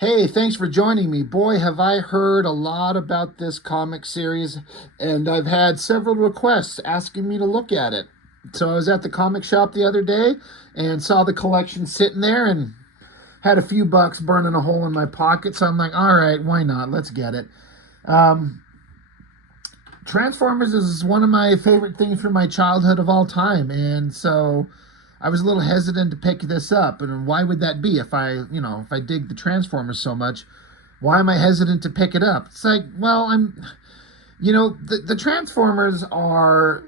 Hey, thanks for joining me. Boy, have I heard a lot about this comic series, and I've had several requests asking me to look at it. So I was at the comic shop the other day and saw the collection sitting there and had a few bucks burning a hole in my pocket. So I'm like, all right, why not? Let's get it. Um, Transformers is one of my favorite things from my childhood of all time, and so I was a little hesitant to pick this up. And why would that be? If I dig the Transformers so much, why am I hesitant to pick it up? It's like, well, the Transformers are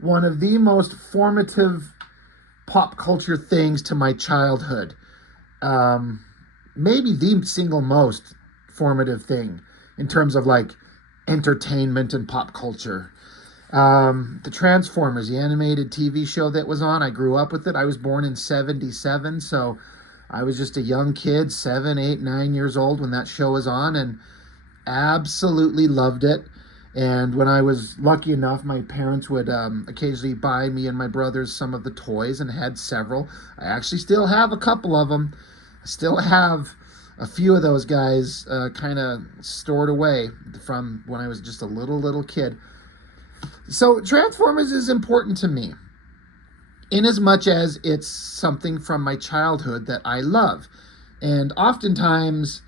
one of the most formative pop culture things to my childhood. Um, Maybe the single most formative thing in terms of like entertainment and pop culture. The Transformers, the animated TV show that was on, I grew up with it. I was born in '77, so I was just a young kid, 7, 8, 9 years old when that show was on, and absolutely loved it. And when I was lucky enough, my parents would occasionally buy me and my brothers some of the toys and had several. I actually still have a couple of them. I still have a few of those guys kind of stored away from when I was just a little kid. So Transformers is important to me in as much as it's something from my childhood that I love. And oftentimes,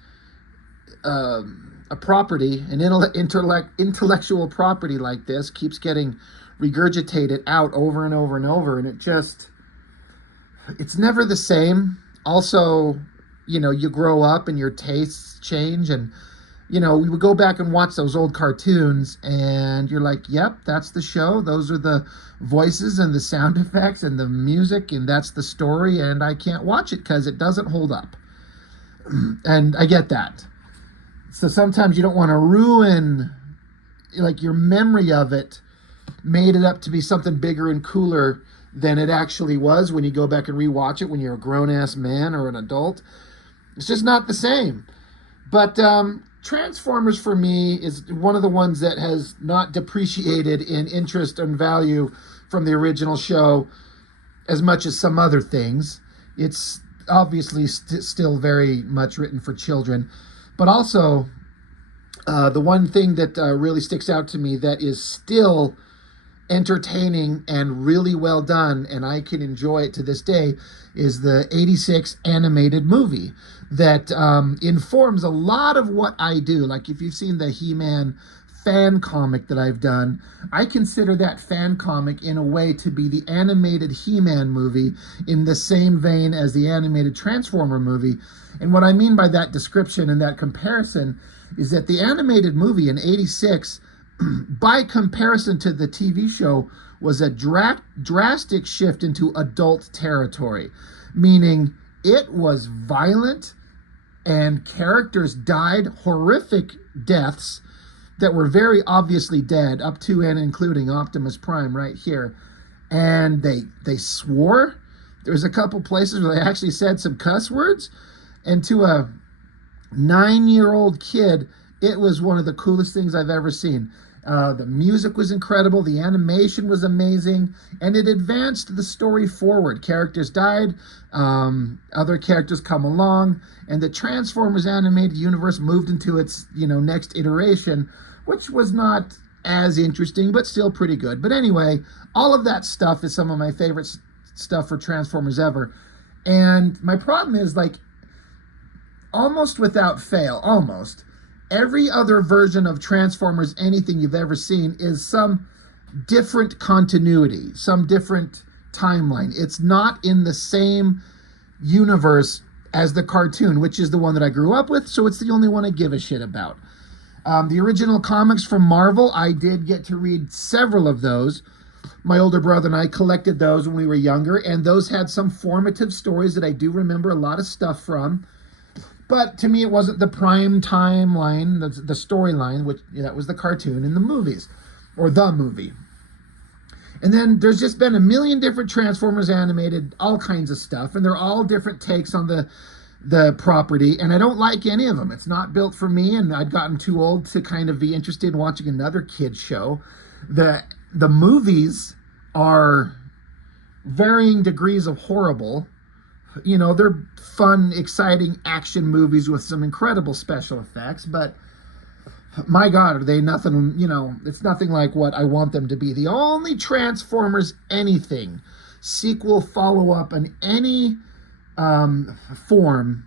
a property, an intellectual property like this keeps getting regurgitated out over and over and over, and it's never the same. Also, you grow up and your tastes change, and we would go back and watch those old cartoons, and you're like, yep, that's the show. Those are the voices and the sound effects and the music, and that's the story, and I can't watch it because it doesn't hold up. And I get that. So sometimes you don't want to ruin like your memory of it, made it up to be something bigger and cooler than it actually was when you go back and rewatch it when you're a grown-ass man or an adult. It's just not the same. But Transformers for me is one of the ones that has not depreciated in interest and value from the original show as much as some other things. It's obviously still very much written for children, but also the one thing that really sticks out to me that is still entertaining and really well done, and I can enjoy it to this day, is the '86 animated movie that informs a lot of what I do. Like if you've seen the He-Man fan comic that I've done, I consider that fan comic in a way to be the animated He-Man movie in the same vein as the animated Transformer movie. And what I mean by that description and that comparison is that the animated movie in '86, by comparison to the TV show, was a drastic shift into adult territory, meaning it was violent and characters died horrific deaths that were very obviously dead, up to and including Optimus Prime right here. And they swore. There's a couple places where they actually said some cuss words. And to a 9-year-old kid, it was one of the coolest things I've ever seen. The music was incredible, the animation was amazing, and it advanced the story forward. Characters died, other characters come along, and the Transformers animated universe moved into its next iteration, which was not as interesting, but still pretty good. But anyway, all of that stuff is some of my favorite stuff for Transformers ever. And my problem is, like, almost without fail, every other version of Transformers, anything you've ever seen, is some different continuity, some different timeline. It's not in the same universe as the cartoon, which is the one that I grew up with, so it's the only one I give a shit about. The original comics from Marvel, I did get to read several of those. My older brother and I collected those when we were younger, and those had some formative stories that I do remember a lot of stuff from. But to me, it wasn't the prime timeline, the storyline, which that was the cartoon and the movies, or the movie. And then there's just been a million different Transformers animated, all kinds of stuff, and they're all different takes on the property, and I don't like any of them. It's not built for me, and I'd gotten too old to kind of be interested in watching another kid show. The movies are varying degrees of horrible. You know, they're fun, exciting action movies with some incredible special effects, but my God, are they nothing, you know, it's nothing like what I want them to be. The only Transformers anything, sequel, follow-up, in any form,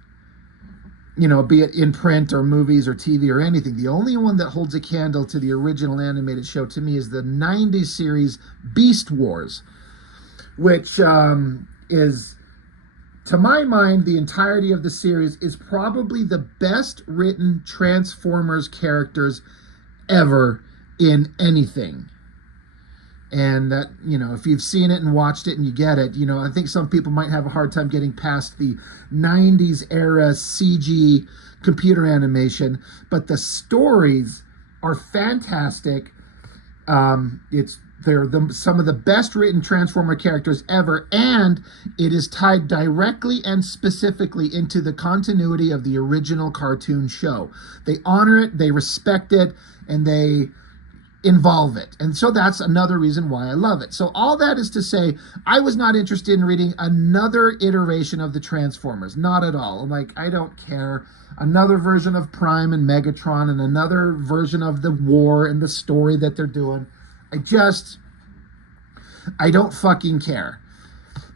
you know, be it in print or movies or TV or anything, the only one that holds a candle to the original animated show to me is the 90s series Beast Wars, which is, to my mind, the entirety of the series is probably the best written Transformers characters ever in anything. And that, you know, if you've seen it and watched it and you get it, you know, I think some people might have a hard time getting past the 90s era CG computer animation, but the stories are fantastic. They're some of the best written Transformer characters ever, and it is tied directly and specifically into the continuity of the original cartoon show. They honor it, they respect it, and they involve it. And so that's another reason why I love it. So all that is to say, I was not interested in reading another iteration of the Transformers. Not at all. Like, I don't care. Another version of Prime and Megatron and another version of the war and the story that they're doing. I don't fucking care.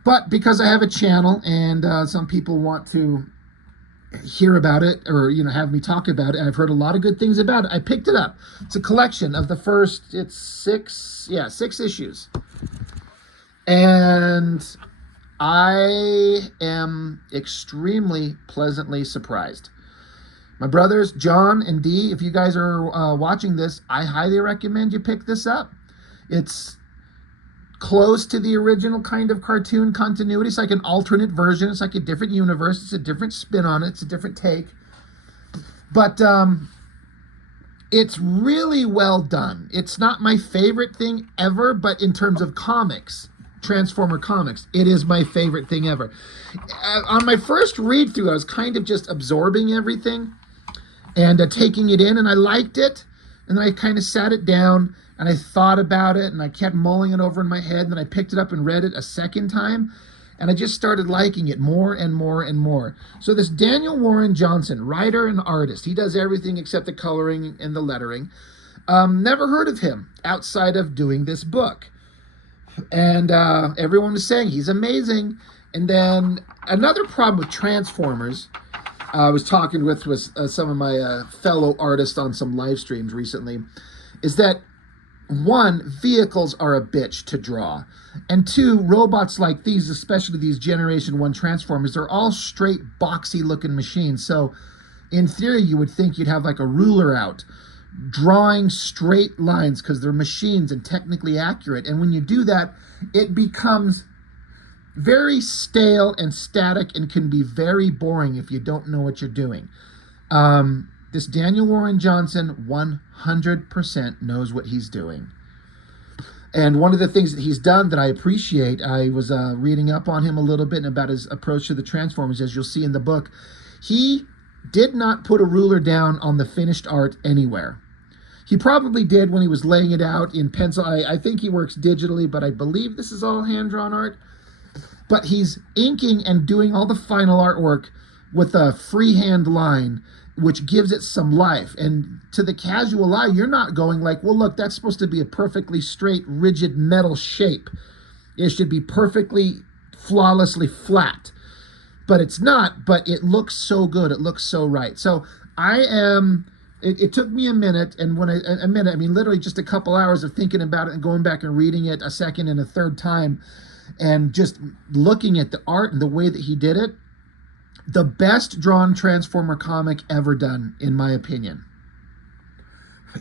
But because I have a channel and some people want to hear about it or, you know, have me talk about it, and I've heard a lot of good things about it, I picked it up. It's a collection of the first, it's six issues. And I am extremely pleasantly surprised. My brothers, John and Dee, if you guys are watching this, I highly recommend you pick this up. It's close to the original kind of cartoon continuity. It's like an alternate version. It's like a different universe. It's a different spin on it. It's a different take. But it's really well done. It's not my favorite thing ever, but in terms of comics, Transformer comics, it is my favorite thing ever. On my first read through, I was kind of just absorbing everything and taking it in, and I liked it. And then I kind of sat it down and I thought about it and I kept mulling it over in my head. And then I picked it up and read it a second time. And I just started liking it more and more and more. So this Daniel Warren Johnson, writer and artist, he does everything except the coloring and the lettering. Never heard of him outside of doing this book. And everyone was saying he's amazing. And then another problem with Transformers, I was talking with some of my fellow artists on some live streams recently, is that one, vehicles are a bitch to draw. And two, robots like these, especially these Generation 1 Transformers, they're all straight boxy looking machines. So in theory, you would think you'd have like a ruler out, drawing straight lines because they're machines and technically accurate. And when you do that, it becomes very stale and static and can be very boring if you don't know what you're doing. This Daniel Warren Johnson 100% knows what he's doing. And one of the things that he's done that I appreciate, I was reading up on him a little bit about his approach to the Transformers, as you'll see in the book. He did not put a ruler down on the finished art anywhere. He probably did when he was laying it out in pencil. I think he works digitally, but I believe this is all hand-drawn art. But he's inking and doing all the final artwork with a freehand line, which gives it some life. And to the casual eye, you're not going like, well, look, that's supposed to be a perfectly straight, rigid metal shape. It should be perfectly, flawlessly flat. But it's not, but it looks so good. It looks so right. So it took me a minute, and when I mean literally just a couple hours of thinking about it and going back and reading it a second and a third time, and just looking at the art and the way that he did it. The best drawn Transformer comic ever done, in my opinion.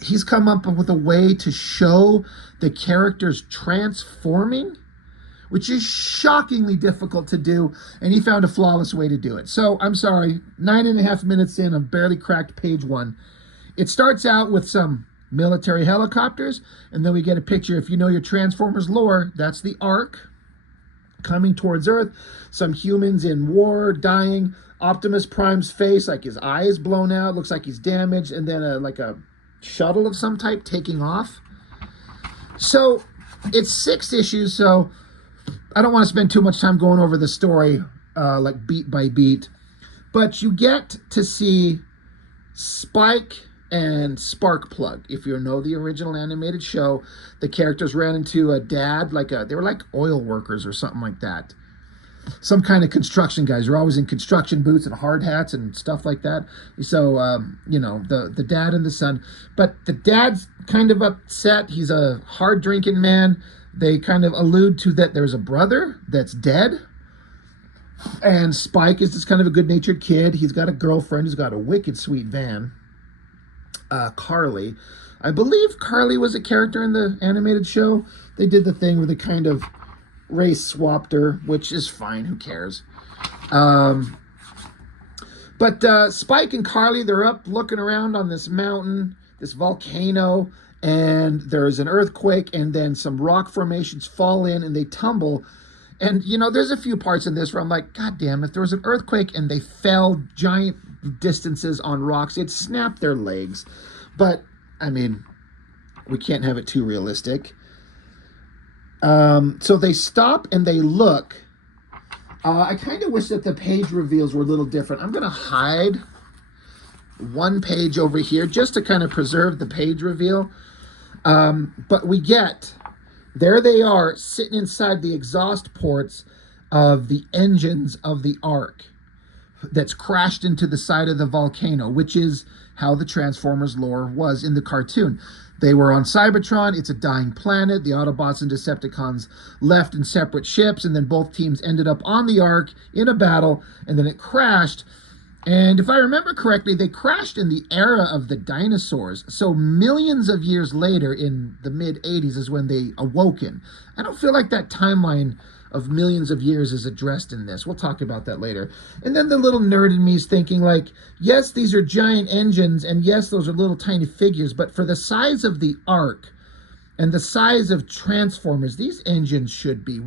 He's come up with a way to show the characters transforming, which is shockingly difficult to do, and he found a flawless way to do it. So, I'm sorry, 9.5 minutes in, I've barely cracked page 1. It starts out with some military helicopters, and then we get a picture. If you know your Transformers lore, that's the Ark coming towards Earth, some humans in war, dying, Optimus Prime's face, like his eye is blown out, looks like he's damaged, and then like a shuttle of some type taking off. So it's 6 issues, so I don't want to spend too much time going over the story. like beat by beat. But you get to see Spike and Sparkplug. If you know the original animated show, the characters ran into a dad, they were like oil workers or something like that. Some kind of construction guys. They're always in construction boots and hard hats and stuff like that. So, the dad and the son. But the dad's kind of upset. He's a hard drinking man. They kind of allude to that there's a brother that's dead. And Spike is just kind of a good-natured kid. He's got a girlfriend who's got a wicked sweet van. Carly. I believe Carly was a character in the animated show. They did the thing where they kind of race swapped her, which is fine. Who cares? But Spike and Carly, they're up looking around on this mountain, this volcano, and there's an earthquake, and then some rock formations fall in, and they tumble. And, there's a few parts in this where I'm like, God damn, if there was an earthquake and they fell giant distances on rocks, it'd snap their legs. But, I mean, we can't have it too realistic. So they stop and they look. I kind of wish that the page reveals were a little different. I'm going to hide one page over here just to kind of preserve the page reveal. But we get... There they are, sitting inside the exhaust ports of the engines of the Ark that's crashed into the side of the volcano, which is how the Transformers lore was in the cartoon. They were on Cybertron. It's a dying planet. The Autobots and Decepticons left in separate ships, and then both teams ended up on the Ark in a battle, and then it crashed. And if I remember correctly, they crashed in the era of the dinosaurs. So millions of years later, in the mid-'80s, is when they awoken. I don't feel like that timeline of millions of years is addressed in this. We'll talk about that later. And then the little nerd in me is thinking, like, yes, these are giant engines, and yes, those are little tiny figures, but for the size of the Ark and the size of Transformers, these engines should be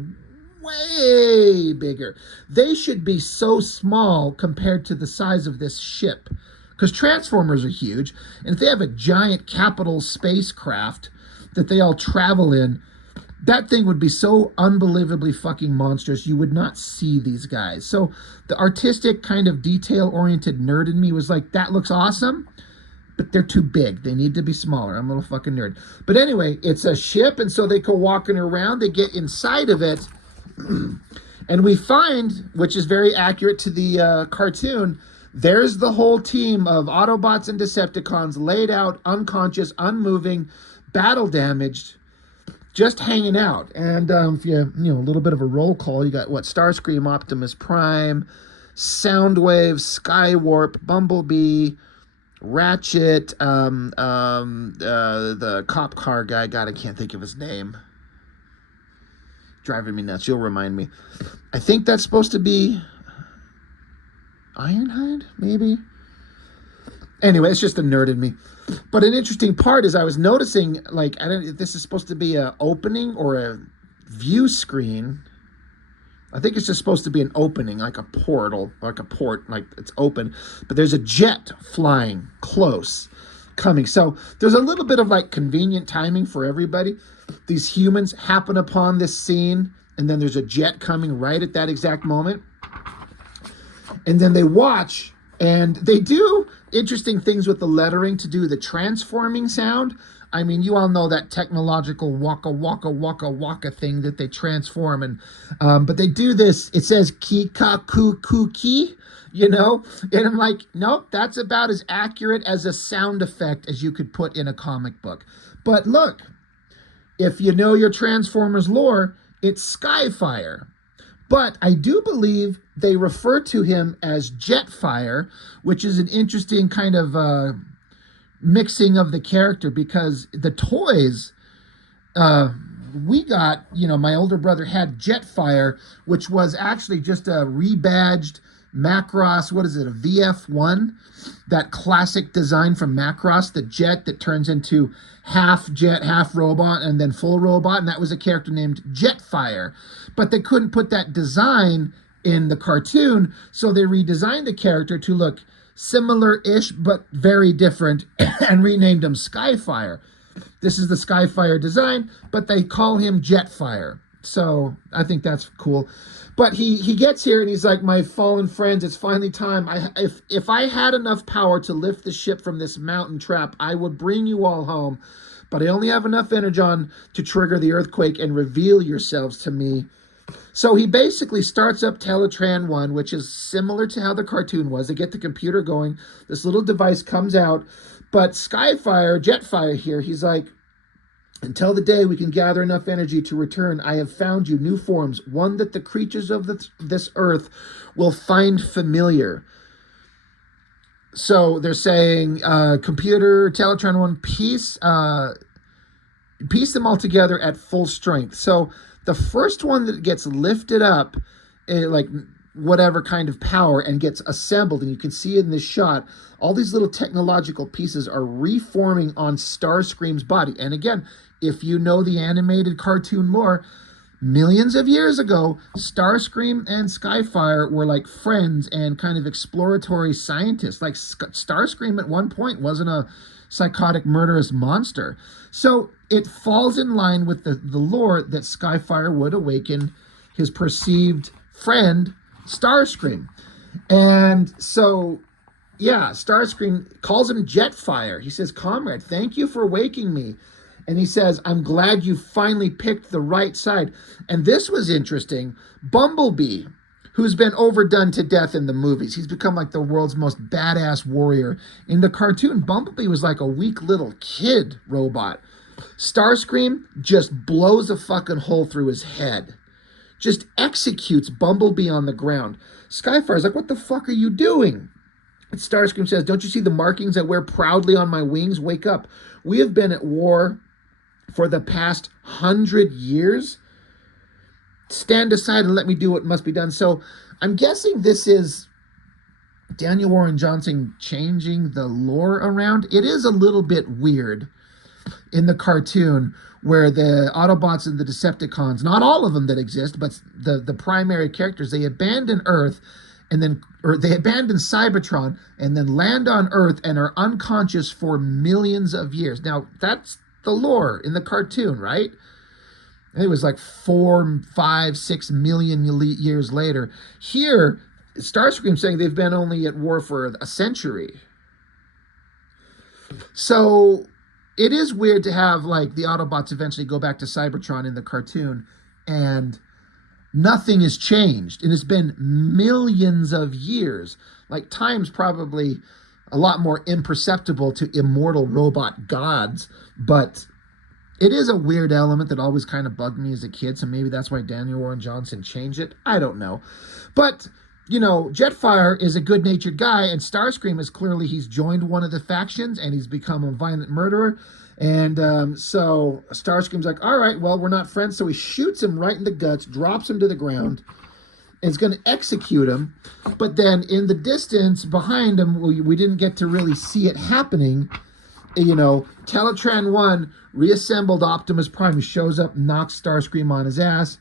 way bigger. They should be so small compared to the size of this ship, because Transformers are huge, and if they have a giant capital spacecraft that they all travel in, that thing would be so unbelievably fucking monstrous you would not see these guys. So the artistic kind of detail-oriented nerd in me was like, that looks awesome, but they're too big. They need to be smaller. I'm a little fucking nerd. But anyway, it's a ship, and so they go walking around. They get inside of it, and we find, which is very accurate to the cartoon, there's the whole team of Autobots and Decepticons laid out, unconscious, unmoving, battle damaged, just hanging out. And if you a little bit of a roll call, you got Starscream, Optimus Prime, Soundwave, Skywarp, Bumblebee, Ratchet, the cop car guy. God, I can't think of his name. Driving me nuts. You'll remind me. I think that's supposed to be Ironhide, maybe. Anyway, it's just a nerd in me. But an interesting part is I was noticing, like, I don't know if this is supposed to be an opening or a view screen. I think it's just supposed to be an opening, like a portal, like a port, like it's open. But there's a jet flying close, coming. So there's a little bit of like convenient timing for everybody. These humans happen upon this scene, and then there's a jet coming right at that exact moment. And then they watch, and they do interesting things with the lettering to do the transforming sound. I mean, you all know that technological waka waka waka waka thing that they transform, and but they do this. It says ki ka ku ku ki, and I'm like, nope, that's about as accurate as a sound effect as you could put in a comic book. But look, if you know your Transformers lore, it's Skyfire. But I do believe they refer to him as Jetfire, which is an interesting kind of mixing of the character, because the toys we got, my older brother had Jetfire, which was actually just a rebadged Macross, what is it, a VF1? That classic design from Macross, the jet that turns into half jet, half robot, and then full robot, and that was a character named Jetfire. But they couldn't put that design in the cartoon, so they redesigned the character to look similar-ish, but very different, and renamed him Skyfire. This is the Skyfire design, but they call him Jetfire. So I think that's cool. But he gets here and he's like, my fallen friends, it's finally time. If I had enough power to lift the ship from this mountain trap, I would bring you all home. But I only have enough energon to trigger the earthquake and reveal yourselves to me. So he basically starts up Teletran 1, which is similar to how the cartoon was. They get the computer going. This little device comes out. But Jetfire here, he's like, until the day we can gather enough energy to return, I have found you new forms, one that the creatures of this earth will find familiar. So they're saying, computer, Teletran 1, piece them all together at full strength. So the first one that gets lifted up, like whatever kind of power, and gets assembled, and you can see in this shot, all these little technological pieces are reforming on Starscream's body. And again, if you know the animated cartoon lore, millions of years ago, Starscream and Skyfire were like friends and kind of exploratory scientists. Like Starscream at one point wasn't a psychotic murderous monster. So it falls in line with the lore that Skyfire would awaken his perceived friend, Starscream. And so, yeah, Starscream calls him Jetfire. He says, comrade, thank you for waking me. And he says, I'm glad you finally picked the right side. And this was interesting. Bumblebee, who's been overdone to death in the movies. He's become like the world's most badass warrior. In the cartoon, Bumblebee was like a weak little kid robot. Starscream just blows a fucking hole through his head. Just executes Bumblebee on the ground. Skyfire's like, what the fuck are you doing? And Starscream says, don't you see the markings I wear proudly on my wings? Wake up. We have been at war for the past 100 years. Stand aside and let me do what must be done. So I'm guessing this is Daniel Warren Johnson changing the lore around. It is a little bit weird in the cartoon where the Autobots and the Decepticons, not all of them that exist, but the primary characters, they abandon Earth or they abandon Cybertron and then land on Earth and are unconscious for millions of years. Now, that's the lore in the cartoon, right? It was like 4, 5, 6 million years later. Here, Starscream saying they've been only at war for a century. So it is weird to have like the Autobots eventually go back to Cybertron in the cartoon and nothing has changed. And it's been millions of years. Like time's probably a lot more imperceptible to immortal robot gods, but it is a weird element that always kind of bugged me as a kid, so maybe that's why Daniel Warren Johnson changed it. I don't know. But, you know, Jetfire is a good-natured guy, and Starscream is clearly he's joined one of the factions, and he's become a violent murderer. And so Starscream's like, all right, well, we're not friends, so he shoots him right in the guts, drops him to the ground, and is going to execute him. But then in the distance behind him, we didn't get to really see it happening. You know, Teletran 1 reassembled Optimus Prime. He shows up, knocks Starscream on his ass.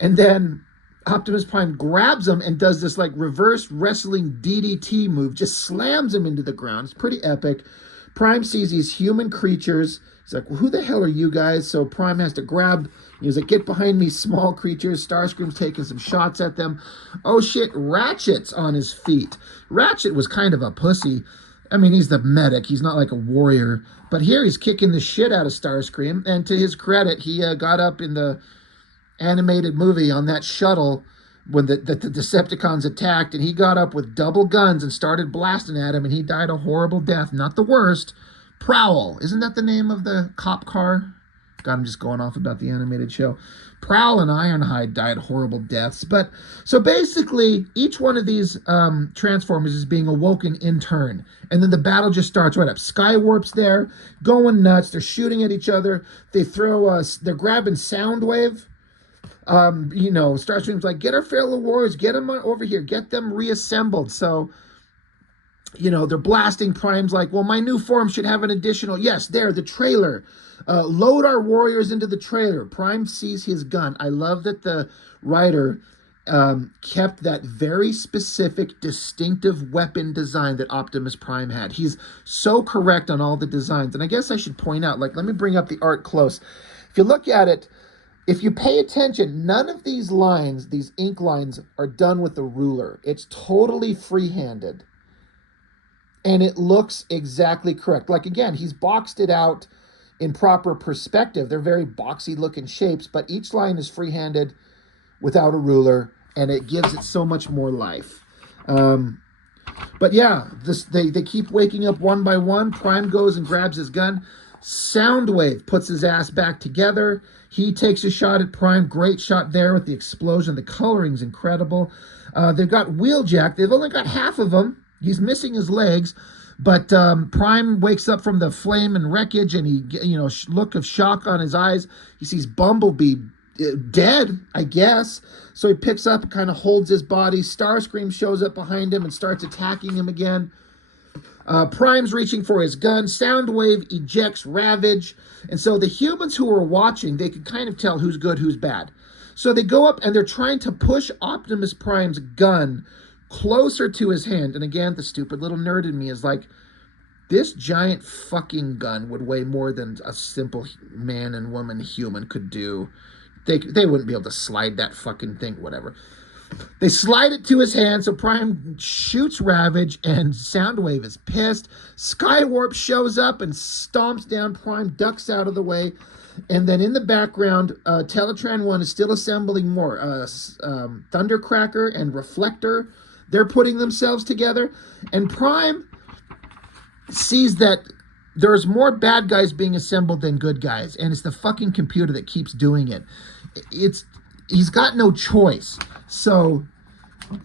And then Optimus Prime grabs him and does this like reverse wrestling DDT move. Just slams him into the ground. It's pretty epic. Prime sees these human creatures. He's like, well, who the hell are you guys? So Prime has to grab. He's like, get behind me, small creatures. Starscream's taking some shots at them. Oh shit, Ratchet's on his feet. Ratchet was kind of a pussy. I mean, he's the medic. He's not like a warrior. But here he's kicking the shit out of Starscream. And to his credit, he got up in the animated movie on that shuttle when the Decepticons attacked. And he got up with double guns and started blasting at him. And he died a horrible death. Not the worst. Prowl. Isn't that the name of the cop car? God, I'm just going off about the animated show. Prowl and Ironhide died horrible deaths. But so basically, each one of these Transformers is being awoken in turn. And then the battle just starts right up. Skywarp's there, going nuts. They're shooting at each other. They they're grabbing Soundwave. You know, Starscream's like, get our fellow warriors, get them over here, get them reassembled. So, you know, they're blasting. Prime's like, well, my new form should have an additional, yes, there, the trailer. Load our warriors into the trailer. Prime sees his gun. I love that the writer kept that very specific, distinctive weapon design that Optimus Prime had. He's so correct on all the designs. And I guess I should point out, like, let me bring up the art close. If you look at it, If you pay attention, none of these lines, these ink lines, are done with a ruler. It's totally free-handed. And it looks exactly correct. Like, again, he's boxed it out in proper perspective. They're very boxy looking shapes, but each line is free-handed without a ruler, and it gives it so much more life. But yeah, they keep waking up one by one. Prime goes and grabs his gun. Soundwave puts his ass back together. He takes a shot at Prime. Great shot there with the explosion. The coloring's incredible. They've got Wheeljack. They've only got half of him. He's missing his legs. But Prime wakes up from the flame and wreckage, and he, look of shock on his eyes. He sees Bumblebee dead, I guess. So he picks up and kind of holds his body. Starscream shows up behind him and starts attacking him again. Prime's reaching for his gun. Soundwave ejects Ravage. And so the humans who are watching, they can kind of tell who's good, who's bad. So they go up and they're trying to push Optimus Prime's gun closer to his hand. And again, the stupid little nerd in me is like, this giant fucking gun would weigh more than a simple man and woman human could do. They wouldn't be able to slide that fucking thing, whatever. They slide it to his hand, so Prime shoots Ravage, and Soundwave is pissed. Skywarp shows up and stomps down Prime, ducks out of the way. And then in the background, Teletran 1 is still assembling more. Thundercracker and Reflector, they're putting themselves together. And Prime sees that there's more bad guys being assembled than good guys. And it's the fucking computer that keeps doing it. He's got no choice. So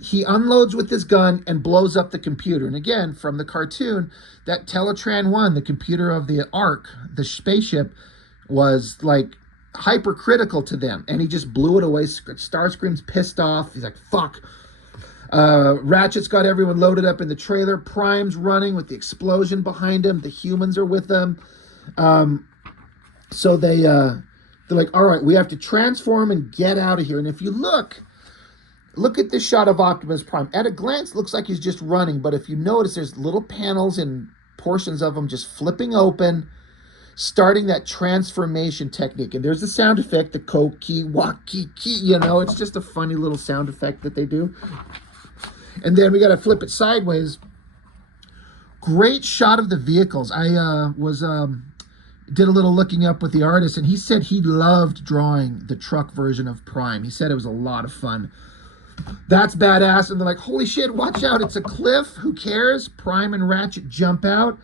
he unloads with his gun and blows up the computer. And again, from the cartoon, that Teletran 1, the computer of the Ark, the spaceship, was like hypercritical to them. And he just blew it away. Starscream's pissed off. He's like, fuck. Ratchet's got everyone loaded up in the trailer. Prime's running with the explosion behind him. The humans are with them. So they're like, all right, we have to transform and get out of here. And if you look at this shot of Optimus Prime. At a glance, it looks like he's just running. But if you notice, there's little panels and portions of him just flipping open, starting that transformation technique. And there's the sound effect, the koki, waki, ki, it's just a funny little sound effect that they do. And then we got to flip it sideways. Great shot of the vehicles. I did a little looking up with the artist, and he said he loved drawing the truck version of Prime. He said it was a lot of fun. That's badass. And they're like, holy shit, watch out, it's a cliff. Who cares? Prime and Ratchet jump out,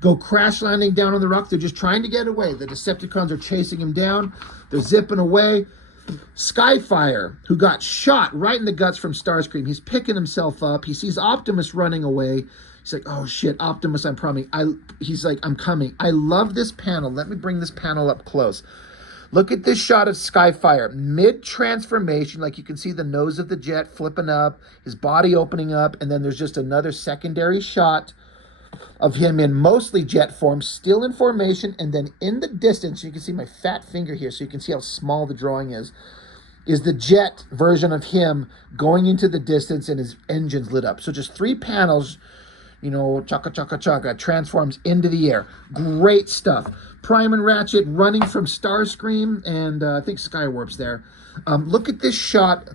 go crash landing down on the rock. They're just trying to get away. The Decepticons are chasing him down. They're zipping away. Skyfire, who got shot right in the guts from Starscream, he's picking himself up. He sees Optimus running away. He's like, oh shit, Optimus, I'm coming. He's like, I'm coming. I love this panel. Let me bring this panel up close. Look at this shot of Skyfire, mid-transformation, like you can see the nose of the jet flipping up, his body opening up, and then there's just another secondary shot of him in mostly jet form, still in formation, and then in the distance, you can see my fat finger here, so you can see how small the drawing is the jet version of him going into the distance and his engine's lit up. So just 3 panels, chaka, chaka, chaka, transforms into the air. Great stuff. Prime and Ratchet running from Starscream, and I think Skywarp's there. Look at this shot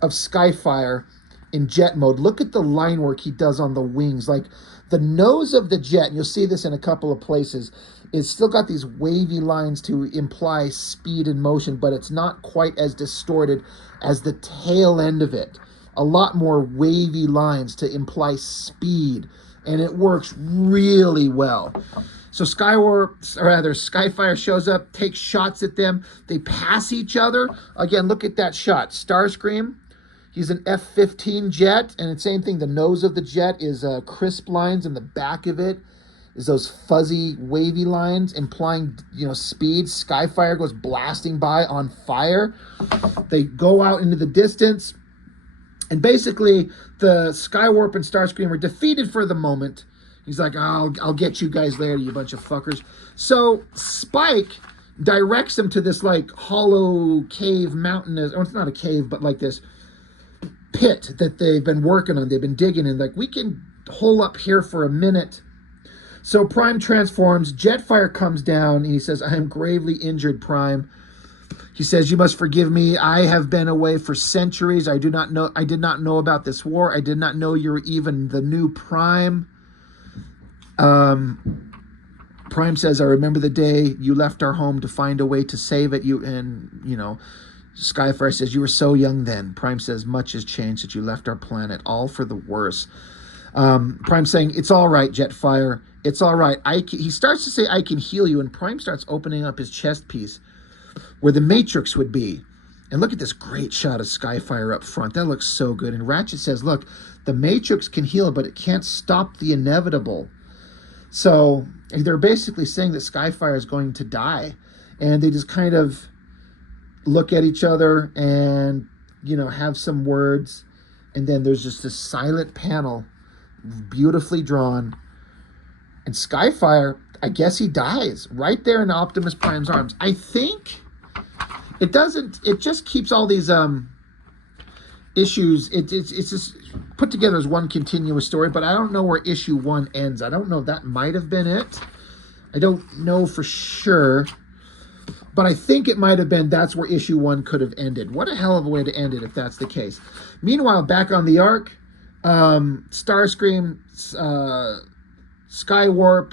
of Skyfire in jet mode. Look at the line work he does on the wings. Like, the nose of the jet, and you'll see this in a couple of places, it's still got these wavy lines to imply speed and motion, but it's not quite as distorted as the tail end of it. A lot more wavy lines to imply speed, and it works really well. So Skyfire shows up, takes shots at them. They pass each other. Again, look at that shot. Starscream, he's an F-15 jet, and the same thing. The nose of the jet is crisp lines, and the back of it is those fuzzy, wavy lines implying, speed. Skyfire goes blasting by on fire. They go out into the distance, and basically the Skywarp and Starscream are defeated for the moment. He's like, I'll get you guys later, you bunch of fuckers. So Spike directs them to this like hollow cave mountain, or it's not a cave, but like this pit that they've been working on. They've been digging in. Like, we can hole up here for a minute. So Prime transforms. Jetfire comes down, and he says, I am gravely injured, Prime. He says, "You must forgive me. I have been away for centuries. I did not know about this war. I did not know you were even the new Prime." Prime says, "I remember the day you left our home to find a way to save it. Skyfire says, "You were so young then." Prime says, "Much has changed since you left our planet, all for the worse." Prime saying, "It's all right, Jetfire. It's all right." He starts to say, "I can heal you," and Prime starts opening up his chest piece where the Matrix would be. And look at this great shot of Skyfire up front. That looks so good. And Ratchet says, "Look, the Matrix can heal, but it can't stop the inevitable." So they're basically saying that Skyfire is going to die. And they just kind of look at each other and, have some words. And then there's just this silent panel, beautifully drawn. And Skyfire, I guess he dies right there in Optimus Prime's arms. I think it just keeps all these issues. It's just put together as one continuous story, but I don't know where issue 1 ends. I don't know. That might have been it. I don't know for sure, but I think it might have been that's where issue 1 could have ended. What a hell of a way to end it if that's the case. Meanwhile, back on the Ark, Starscream, Skywarp,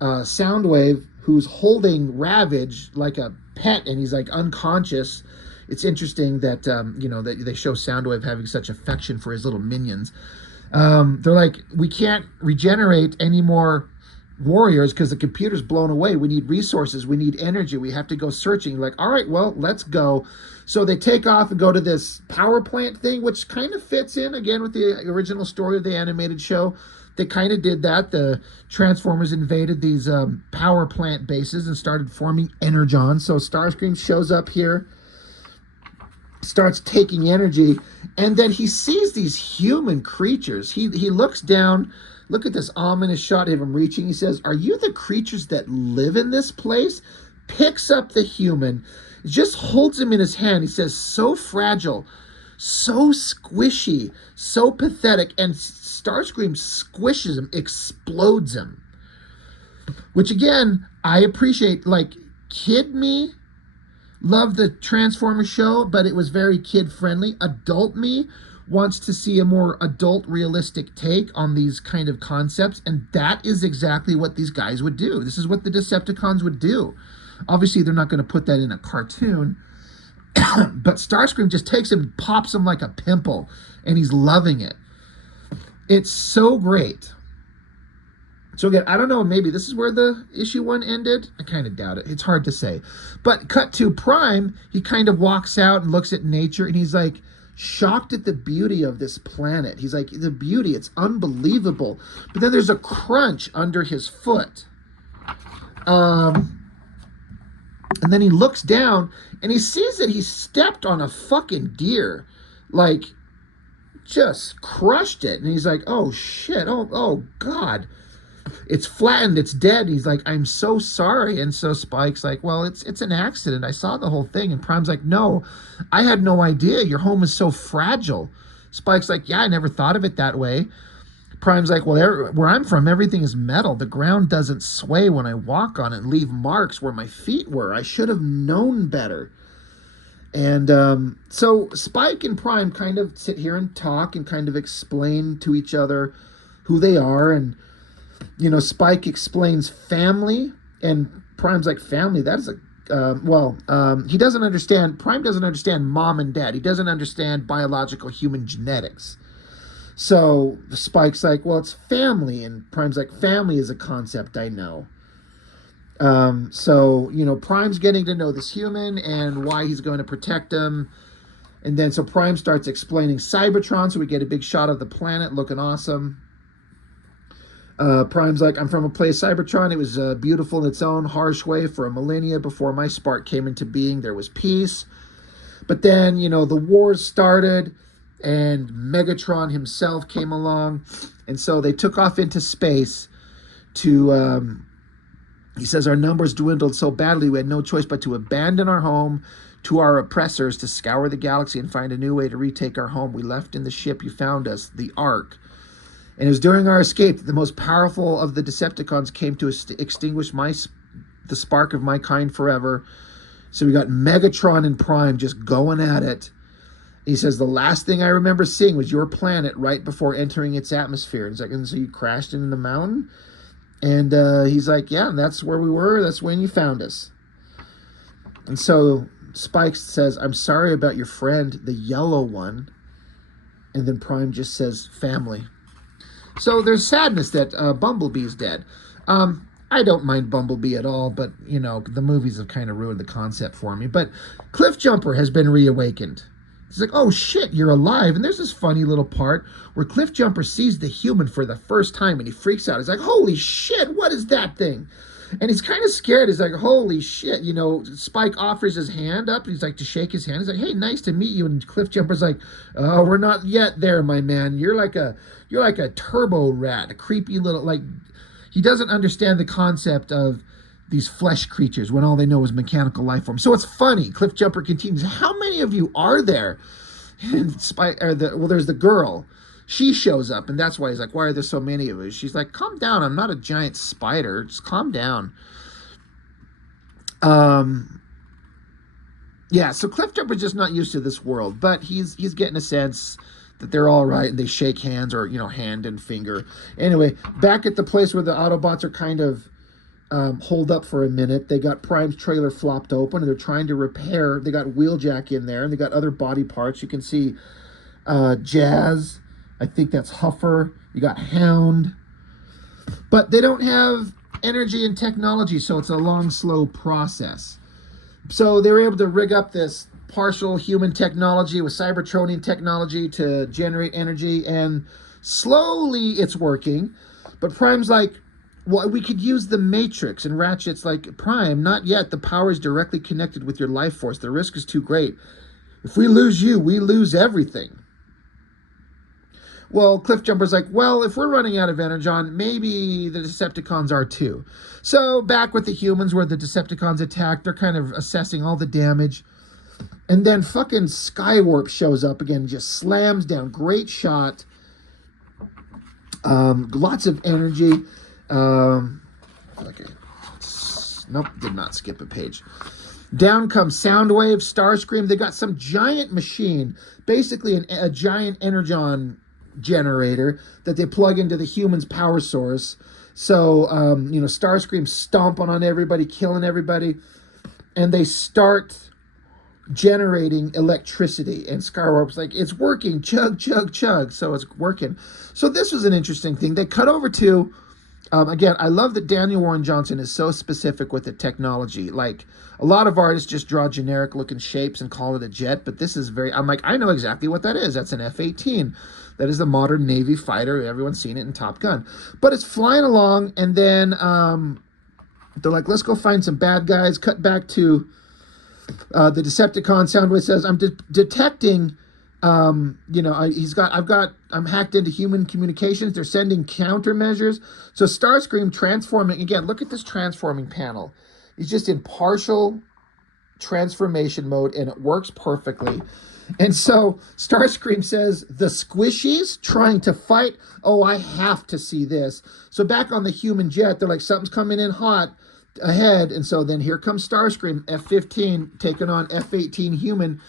Soundwave, who's holding Ravage like a pet, and he's like unconscious. It's interesting that that they show Soundwave having such affection for his little minions. They're like, "We can't regenerate any more warriors because the computer's blown away. We need resources. We need energy. We have to go searching." Like, "All right, well, let's go." So they take off and go to this power plant thing, which kind of fits in again with the original story of the animated show. They kind of did that. The Transformers invaded these power plant bases and started forming energons. So Starscream shows up here, starts taking energy, and then he sees these human creatures. He looks down. Look at this ominous shot of him reaching. He says, "Are you the creatures that live in this place?" Picks up the human, just holds him in his hand. He says, "So fragile, so squishy, so pathetic," and Starscream squishes him, explodes him. Which again, I appreciate. Like, kid me loved the Transformers show, but it was very kid friendly. Adult me wants to see a more adult, realistic take on these kind of concepts, and that is exactly what these guys would do. This is what the Decepticons would do. Obviously, they're not going to put that in a cartoon, but Starscream just takes him and pops him like a pimple, and he's loving it. It's so great. So again, I don't know, maybe this is where the issue 1 ended. I kind of doubt it. It's hard to say. But cut to Prime, he kind of walks out and looks at nature, and he's like shocked at the beauty of this planet. He's like, the beauty, it's unbelievable. But then there's a crunch under his foot. And then he looks down and he sees that he stepped on a fucking deer. Like, just crushed it. And he's like, "Oh shit, oh God. It's flattened, it's dead." He's like, "I'm so sorry." And so Spike's like, "Well, it's an accident. I saw the whole thing." And Prime's like, "No, I had no idea. Your home is so fragile." Spike's like, "Yeah, I never thought of it that way." Prime's like, "Well, where I'm from, everything is metal. The ground doesn't sway when I walk on it and leave marks where my feet were. I should have known better." And so Spike and Prime kind of sit here and talk and kind of explain to each other who they are. And, Spike explains family, and Prime's like, "Family, that is he doesn't understand. Prime doesn't understand mom and dad. He doesn't understand biological human genetics." So Spike's like, "Well, it's family." And Prime's like, "Family is a concept I know." Prime's getting to know this human and why he's going to protect him. And then so Prime starts explaining Cybertron, so we get a big shot of the planet looking awesome. Prime's like, "I'm from a place, Cybertron. It was beautiful in its own harsh way for a millennia before my spark came into being. There was peace. But then, the wars started, and Megatron himself came along. And so they took off into space to... he says, "Our numbers dwindled so badly we had no choice but to abandon our home to our oppressors, to scour the galaxy and find a new way to retake our home. We left in the ship you found us, the Ark. And it was during our escape that the most powerful of the Decepticons came to extinguish the spark of my kind forever." So we got Megatron and Prime just going at it. He says, the last thing I remember seeing was your planet right before entering its atmosphere. It's like, and so you crashed into the mountain? And he's like, yeah, that's where we were. That's when you found us. And so Spike says, I'm sorry about your friend, the yellow one. And then Prime just says, family. So there's sadness that Bumblebee's dead. I don't mind Bumblebee at all, but, you know, the movies have kind of ruined the concept for me. But Cliffjumper has been reawakened. He's like, oh, shit, you're alive. And there's this funny little part where Cliffjumper sees the human for the first time, and he freaks out. He's like, holy shit, what is that thing? And he's kind of scared. He's like, holy shit. You know, Spike offers his hand up. He's like, to shake his hand. He's like, hey, nice to meet you. And Cliffjumper's like, oh, we're not yet there, my man. You're like a turbo rat, a creepy little, like, he doesn't understand the concept of these flesh creatures when all they know is mechanical life forms. So it's funny. Cliffjumper continues, how many of you are there? And there's the girl. She shows up, and that's why he's like, why are there so many of us? She's like, calm down. I'm not a giant spider. Just calm down. Yeah, so Cliffjumper's just not used to this world, but he's getting a sense that they're all right, and they shake hands, or, you know, hand and finger. Anyway, back at the place where the Autobots are kind of holed up for a minute, they got Prime's trailer flopped open, and they're trying to repair. They got Wheeljack in there, and they got other body parts. You can see Jazz. I think that's Huffer. You got Hound. But they don't have energy and technology, so it's a long, slow process. So they were able to rig up this partial human technology with Cybertronian technology to generate energy, and slowly it's working. But Prime's like, well, we could use the Matrix, and Ratchet's like, Prime, not yet. The power is directly connected with your life force. The risk is too great. If we lose you, we lose everything. Well, Cliffjumper's like, well, if we're running out of Energon, maybe the Decepticons are too. So back with the humans where the Decepticons attack, they're kind of assessing all the damage. And then fucking Skywarp shows up again, just slams down. Great shot. Lots of energy. Okay. Nope, did not skip a page. Down comes Soundwave, Starscream. They got some giant machine, basically a giant Energon generator that they plug into the human's power source. So, you know, Starscream stomping on everybody, killing everybody. And they start generating electricity, and Skywarp's like, it's working, chug, chug, chug. So it's working. So this was an interesting thing. They cut over to, again, I love that Daniel Warren Johnson is so specific with the technology. Like, a lot of artists just draw generic looking shapes and call it a jet, but this is I'm like, I know exactly what that is. That's an F-18. That is the modern Navy fighter. Everyone's seen it in Top Gun. But it's flying along, and then they're like, let's go find some bad guys. Cut back to the Decepticon. Soundwave says, I'm detecting, you know, I'm hacked into human communications. They're sending countermeasures. So Starscream transforming, again, look at this transforming panel. He's just in partial transformation mode, and it works perfectly. And so Starscream says, the squishies trying to fight. Oh, I have to see this. So back on the human jet, they're like, something's coming in hot ahead. And so then here comes Starscream, F-15 taking on F-18 human.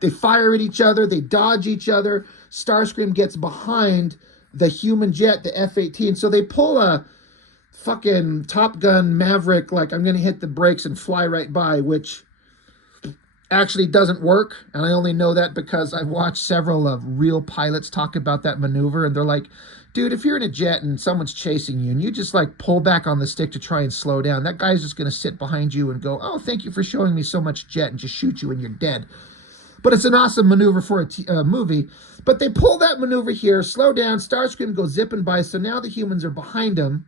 They fire at each other. They dodge each other. Starscream gets behind the human jet, the F-18. So they pull a fucking Top Gun Maverick, like, I'm going to hit the brakes and fly right by, which actually doesn't work. And I only know that because I've watched several of real pilots talk about that maneuver, and they're like, dude, if you're in a jet and someone's chasing you and you just like pull back on the stick to try and slow down, that guy's just going to sit behind you and go, oh, thank you for showing me so much jet, and just shoot you and you're dead. But it's an awesome maneuver for a movie. But they pull that maneuver here, slow down, Starscream goes zipping by, so now the humans are behind him.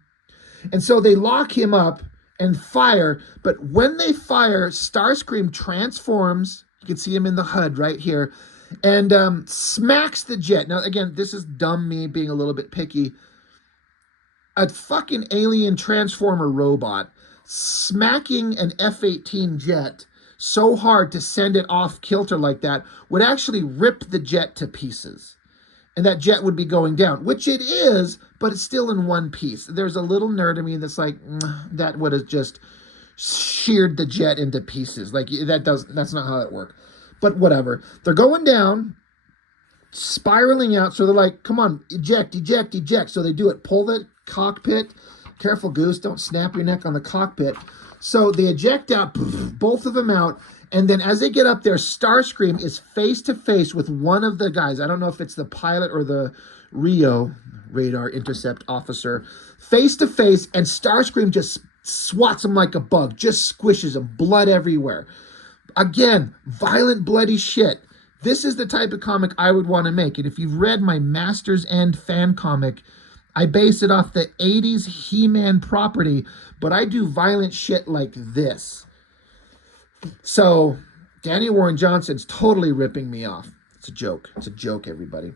And so they lock him up and fire. But when they fire, Starscream transforms. You can see him in the HUD right here. And smacks the jet. Now, again, this is dumb me being a little bit picky. A fucking alien transformer robot smacking an F-18 jet so hard to send it off kilter like that would actually rip the jet to pieces. And that jet would be going down, which it is, but it's still in one piece. There's a little nerd in me that's like, that would have just sheared the jet into pieces. Like that's not how that worked. But whatever. They're going down, spiraling out. So they're like, come on, eject, eject, eject. So they do it. Pull the cockpit. Careful, Goose. Don't snap your neck on the cockpit. So they eject out, both of them out. And then as they get up there, Starscream is face to face with one of the guys. I don't know if it's the pilot or the Rio radar intercept officer. Face to face, and Starscream just swats him like a bug, just squishes him, blood everywhere. Again, violent, bloody shit. This is the type of comic I would want to make. And if you've read my Master's End fan comic, I base it off the 80s He-Man property, but I do violent shit like this. So, Danny Warren Johnson's totally ripping me off. It's a joke. It's a joke, everybody.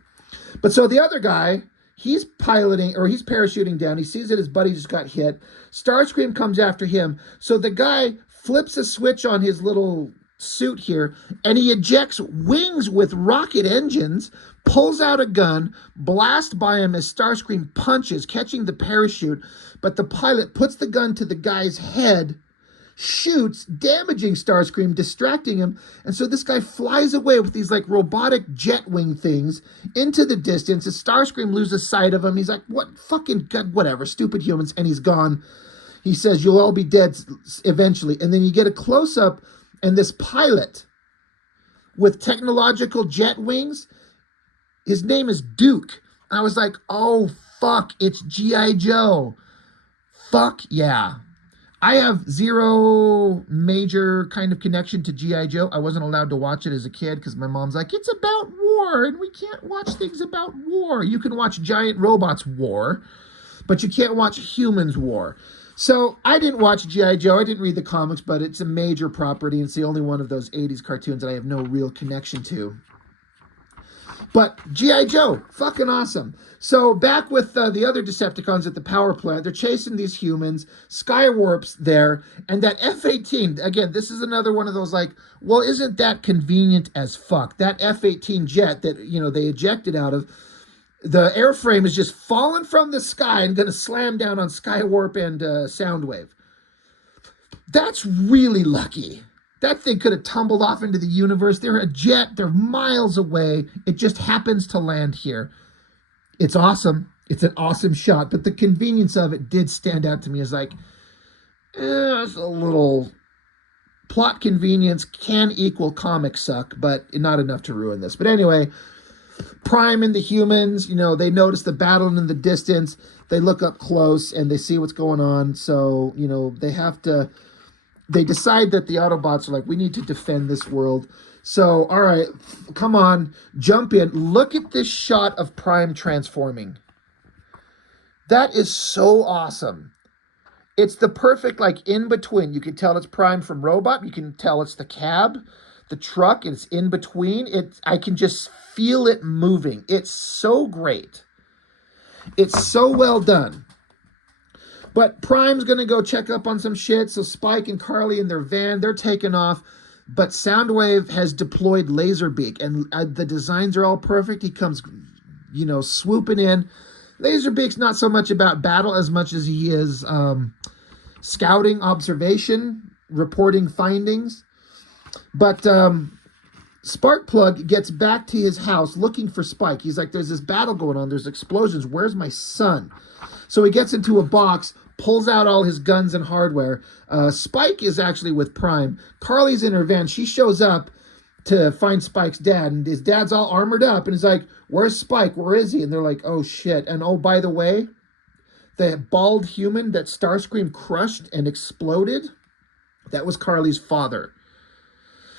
But so the other guy, he's piloting, or he's parachuting down. He sees that his buddy just got hit. Starscream comes after him. So the guy flips a switch on his little suit here, and he ejects wings with rocket engines, pulls out a gun, blasts by him as Starscream punches, catching the parachute. But the pilot puts the gun to the guy's head, shoots, damaging Starscream, distracting him. And so this guy flies away with these like robotic jet wing things into the distance. As Starscream loses sight of him, he's like, what fucking god, whatever, stupid humans, and he's gone. He says, you'll all be dead eventually. And then you get a close-up, and this pilot with technological jet wings, his name is Duke. And I was like, oh, fuck, it's G.I. Joe. Fuck yeah. I have zero major kind of connection to G.I. Joe. I wasn't allowed to watch it as a kid because my mom's like, it's about war, and we can't watch things about war. You can watch giant robots war, but you can't watch humans war. So I didn't watch G.I. Joe. I didn't read the comics, but it's a major property. And it's the only one of those 80s cartoons that I have no real connection to. But G.I. Joe, fucking awesome. So back with the other Decepticons at the power plant, they're chasing these humans. Skywarp's there. And that F-18, again, this is another one of those like, well, isn't that convenient as fuck? That F-18 jet that, you know, they ejected out of, the airframe is just falling from the sky and going to slam down on Skywarp and Soundwave. That's really lucky. That thing could have tumbled off into the universe. They're a jet. They're miles away. It just happens to land here. It's awesome. It's an awesome shot. But the convenience of it did stand out to me as like, it's a little plot convenience can equal comic suck, but not enough to ruin this. But anyway, Prime and the humans, you know, they notice the battle in the distance. They look up close and they see what's going on. So, you know, they decide that the Autobots are like, we need to defend this world. So, all right, come on, jump in. Look at this shot of Prime transforming. That is so awesome. It's the perfect, like, in-between. You can tell it's Prime from Robot. You can tell it's the cab, the truck. It's in between. I can just feel it moving. It's so great. It's so well done. But Prime's going to go check up on some shit. So Spike and Carly in their van, they're taking off. But Soundwave has deployed Laserbeak. And the designs are all perfect. He comes, you know, swooping in. Laserbeak's not so much about battle as much as he is scouting, observation, reporting findings. But Sparkplug gets back to his house looking for Spike. He's like, there's this battle going on. There's explosions. Where's my son? So he gets into a box, pulls out all his guns and hardware. Spike is actually with Prime. Carly's in her van. She shows up to find Spike's dad, and his dad's all armored up, and he's like, where's Spike? Where is he? And they're like, oh, shit. And oh, by the way, the bald human that Starscream crushed and exploded, that was Carly's father.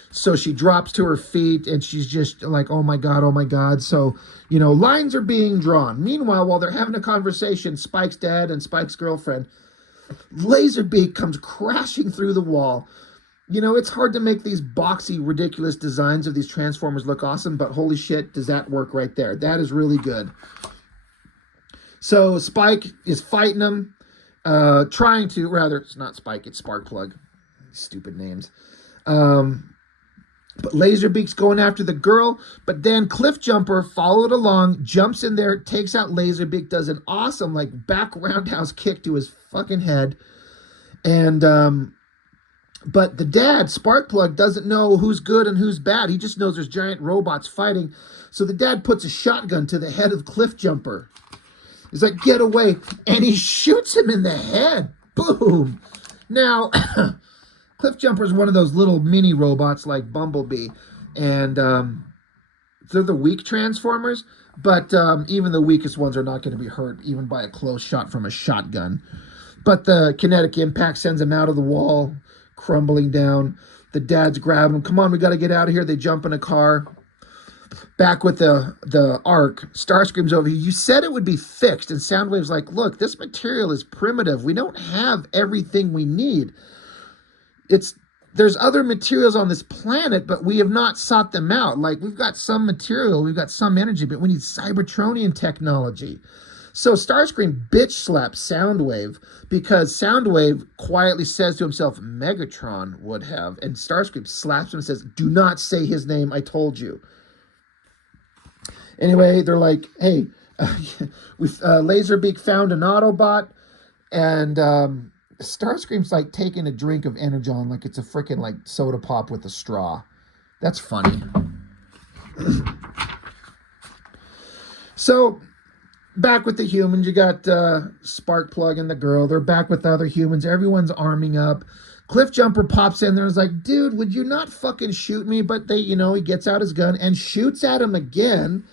So she drops to her feet, and she's just like, oh, my God, oh, my God. So, you know, lines are being drawn. Meanwhile, while they're having a conversation, Spike's dad and Spike's girlfriend, Laserbeak comes crashing through the wall. You know, it's hard to make these boxy, ridiculous designs of these Transformers look awesome, but holy shit, does that work right there. That is really good. So Spike is fighting him, it's not Spike, it's Sparkplug. Stupid names. But Laserbeak's going after the girl, but then Cliffjumper followed along, jumps in there, takes out Laserbeak, does an awesome, like, back roundhouse kick to his fucking head, and But the dad, Sparkplug, doesn't know who's good and who's bad. He just knows there's giant robots fighting. So the dad puts a shotgun to the head of Cliffjumper. He's like, get away. And he shoots him in the head. Boom. Now, Cliffjumper is one of those little mini robots like Bumblebee. And they're the weak Transformers. But even the weakest ones are not going to be hurt, even by a close shot from a shotgun. But the kinetic impact sends him out of the wall, crumbling down. The dad's grabbing him. Come on, we got to get out of here. They jump in a car. Back with the Ark, Starscream's over here. You said it would be fixed, and Soundwave's like, look, this material is primitive. We don't have everything we need. There's other materials on this planet, but we have not sought them out. Like, we've got some material, we've got some energy, but we need Cybertronian technology. So Starscream bitch slaps Soundwave because Soundwave quietly says to himself, Megatron would have. And Starscream slaps him and says, do not say his name, I told you. Anyway, they're like, hey, Laserbeak found an Autobot, and Starscream's like taking a drink of Energon like it's a freaking like soda pop with a straw. That's funny. So, back with the humans, you got Sparkplug and the girl. They're back with the other humans. Everyone's arming up. Cliffjumper pops in there and is like, dude, would you not fucking shoot me? But they, he gets out his gun and shoots at him again.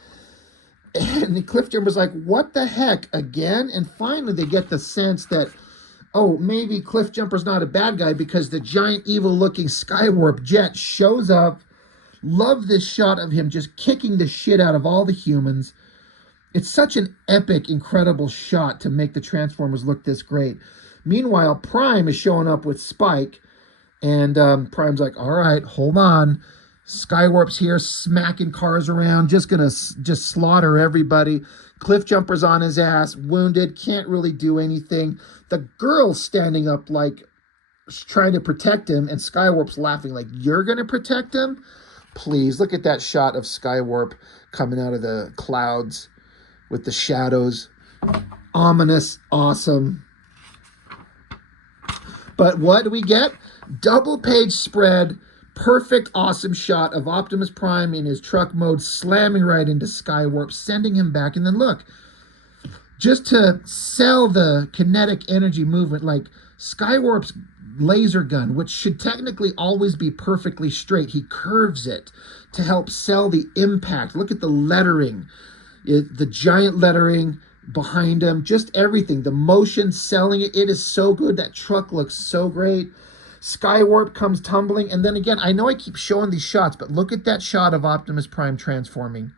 And the Cliffjumper's like, what the heck, again? And finally they get the sense that, oh, maybe Cliffjumper's not a bad guy because the giant evil-looking Skywarp jet shows up. Love this shot of him just kicking the shit out of all the humans. It's such an epic, incredible shot to make the Transformers look this great. Meanwhile, Prime is showing up with Spike, and Prime's like, all right, hold on. Skywarp's here, smacking cars around, just gonna slaughter everybody. Cliffjumper's on his ass, wounded, can't really do anything. The girl's standing up like trying to protect him, and Skywarp's laughing like, you're gonna protect him? Please, look at that shot of Skywarp coming out of the clouds with the shadows. Ominous, awesome. But what do we get? Double page spread. Perfect, awesome shot of Optimus Prime in his truck mode slamming right into Skywarp, sending him back. And then look, just to sell the kinetic energy movement, like Skywarp's laser gun, which should technically always be perfectly straight, he curves it to help sell the impact. Look at the lettering, the giant lettering behind him, just everything. The motion selling it, it is so good. That truck looks so great. Skywarp comes tumbling, and then again, I know I keep showing these shots, but look at that shot of Optimus Prime transforming.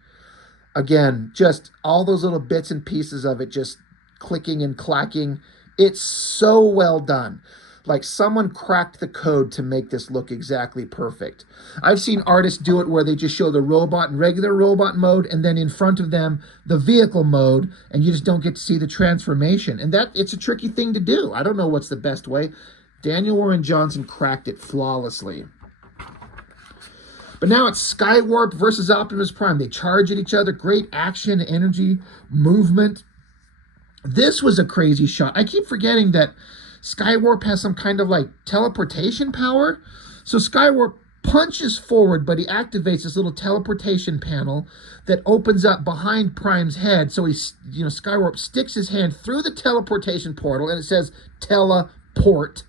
Again, just all those little bits and pieces of it just clicking and clacking. It's so well done. Like someone cracked the code to make this look exactly perfect. I've seen artists do it where they just show the robot in regular robot mode, and then in front of them, the vehicle mode, and you just don't get to see the transformation. And it's a tricky thing to do. I don't know what's the best way. Daniel Warren Johnson cracked it flawlessly. But now it's Skywarp versus Optimus Prime. They charge at each other. Great action, energy, movement. This was a crazy shot. I keep forgetting that Skywarp has some kind of like teleportation power. So Skywarp punches forward, but he activates this little teleportation panel that opens up behind Prime's head. So Skywarp sticks his hand through the teleportation portal, and it says teleport.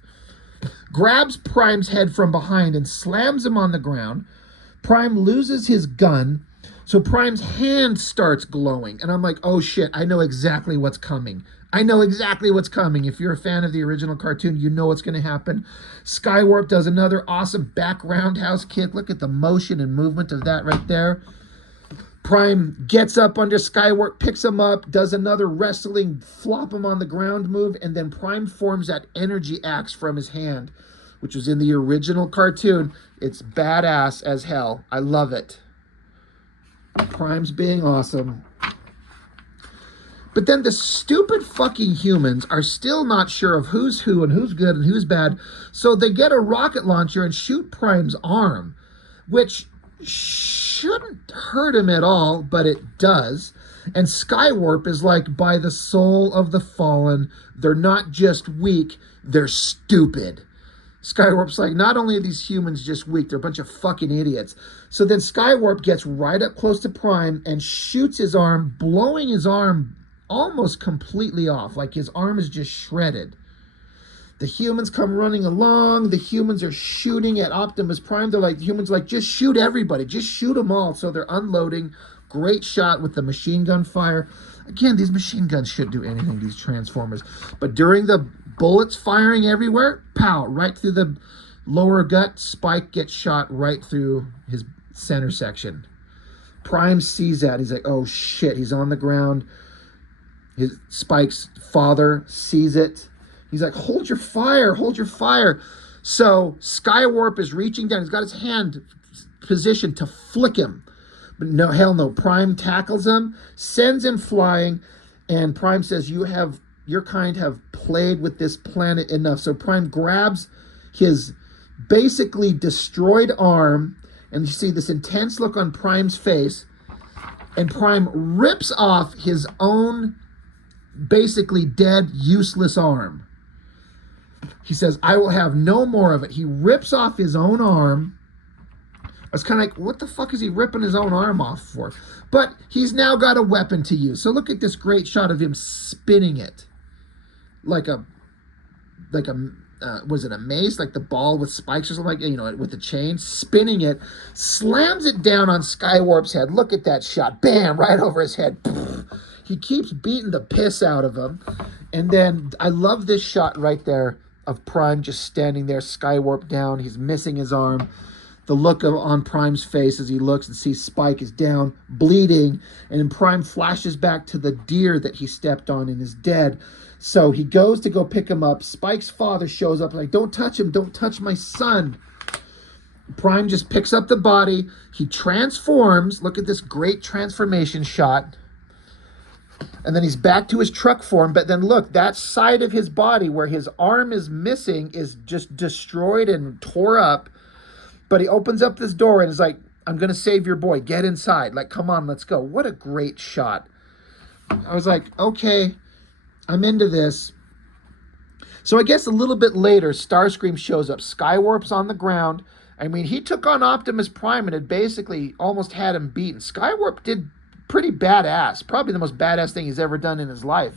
Grabs Prime's head from behind and slams him on the ground. Prime loses his gun, so Prime's hand starts glowing. And I'm like, oh shit, I know exactly what's coming. I know exactly what's coming. If you're a fan of the original cartoon, you know what's going to happen. Skywarp does another awesome back roundhouse kick. Look at the motion and movement of that right there. Prime gets up under Skywarp, picks him up, does another wrestling flop him on the ground move, and then Prime forms that energy axe from his hand, which was in the original cartoon. It's badass as hell. I love it. Prime's being awesome. But then the stupid fucking humans are still not sure of who's who and who's good and who's bad, so they get a rocket launcher and shoot Prime's arm, which shouldn't hurt him at all, but it does. And Skywarp is like, by the soul of the fallen, they're not just weak, they're stupid. Skywarp's like, not only are these humans just weak, they're a bunch of fucking idiots. So then Skywarp gets right up close to Prime and shoots his arm, blowing his arm almost completely off. Like his arm is just shredded. The humans come running along. The humans are shooting at Optimus Prime. They're like, humans like, just shoot everybody. Just shoot them all. So they're unloading. Great shot with the machine gun fire. Again, these machine guns should do anything, these Transformers. But during the bullets firing everywhere, pow, right through the lower gut. Spike gets shot right through his center section. Prime sees that. He's like, oh shit, he's on the ground. His Spike's father sees it. He's like, hold your fire, hold your fire. So Skywarp is reaching down. He's got his hand positioned to flick him. But no, hell no. Prime tackles him, sends him flying, and Prime says, your kind have played with this planet enough. So Prime grabs his basically destroyed arm, and you see this intense look on Prime's face, and Prime rips off his own basically dead, useless arm. He says, I will have no more of it. He rips off his own arm. I was kind of like, what the fuck is he ripping his own arm off for? But he's now got a weapon to use. So look at this great shot of him spinning it. Like a was it a mace? Like the ball with spikes or something like, you know, with the chain, spinning it, slams it down on Skywarp's head. Look at that shot. Bam, right over his head. He keeps beating the piss out of him. And then I love this shot right there of Prime just standing there, Skywarp down. He's missing his arm. The look on Prime's face as he looks and sees Spike is down, bleeding. And then Prime flashes back to the deer that he stepped on and is dead. So he goes to go pick him up. Spike's father shows up like, don't touch him. Don't touch my son. Prime just picks up the body. He transforms. Look at this great transformation shot. And then he's back to his truck form. But then look, that side of his body where his arm is missing is just destroyed and tore up. But he opens up this door and is like, I'm going to save your boy. Get inside. Like, come on, let's go. What a great shot. I was like, okay, I'm into this. So I guess a little bit later, Starscream shows up. Skywarp's on the ground. I mean, he took on Optimus Prime and had basically almost had him beaten. Skywarp did pretty badass. Probably the most badass thing he's ever done in his life.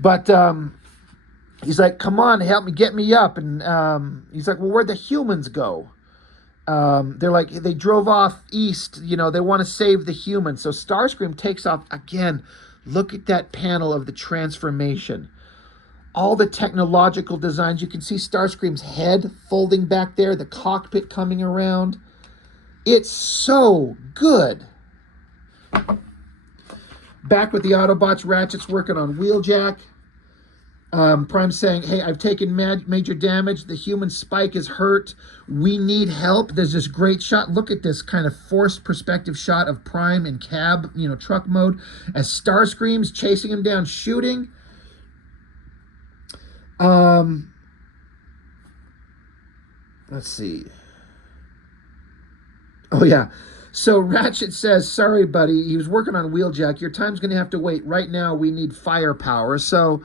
But he's like, come on, help me, get me up. And he's like, well, where'd the humans go? They're like, they drove off east. You know, they want to save the humans. So Starscream takes off again. Look at that panel of the transformation. All the technological designs. You can see Starscream's head folding back there, the cockpit coming around. It's so good. Back with the Autobots, Ratchet's working on Wheeljack. Prime saying, hey, I've taken major damage. The human Spike is hurt. We need help. There's this great shot. Look at this kind of forced perspective shot of Prime in cab, you know, truck mode, as Starscream's chasing him down, shooting. Let's see. Oh, yeah. So Ratchet says, sorry, buddy. He was working on Wheeljack. Your time's going to have to wait. Right now, we need firepower. So,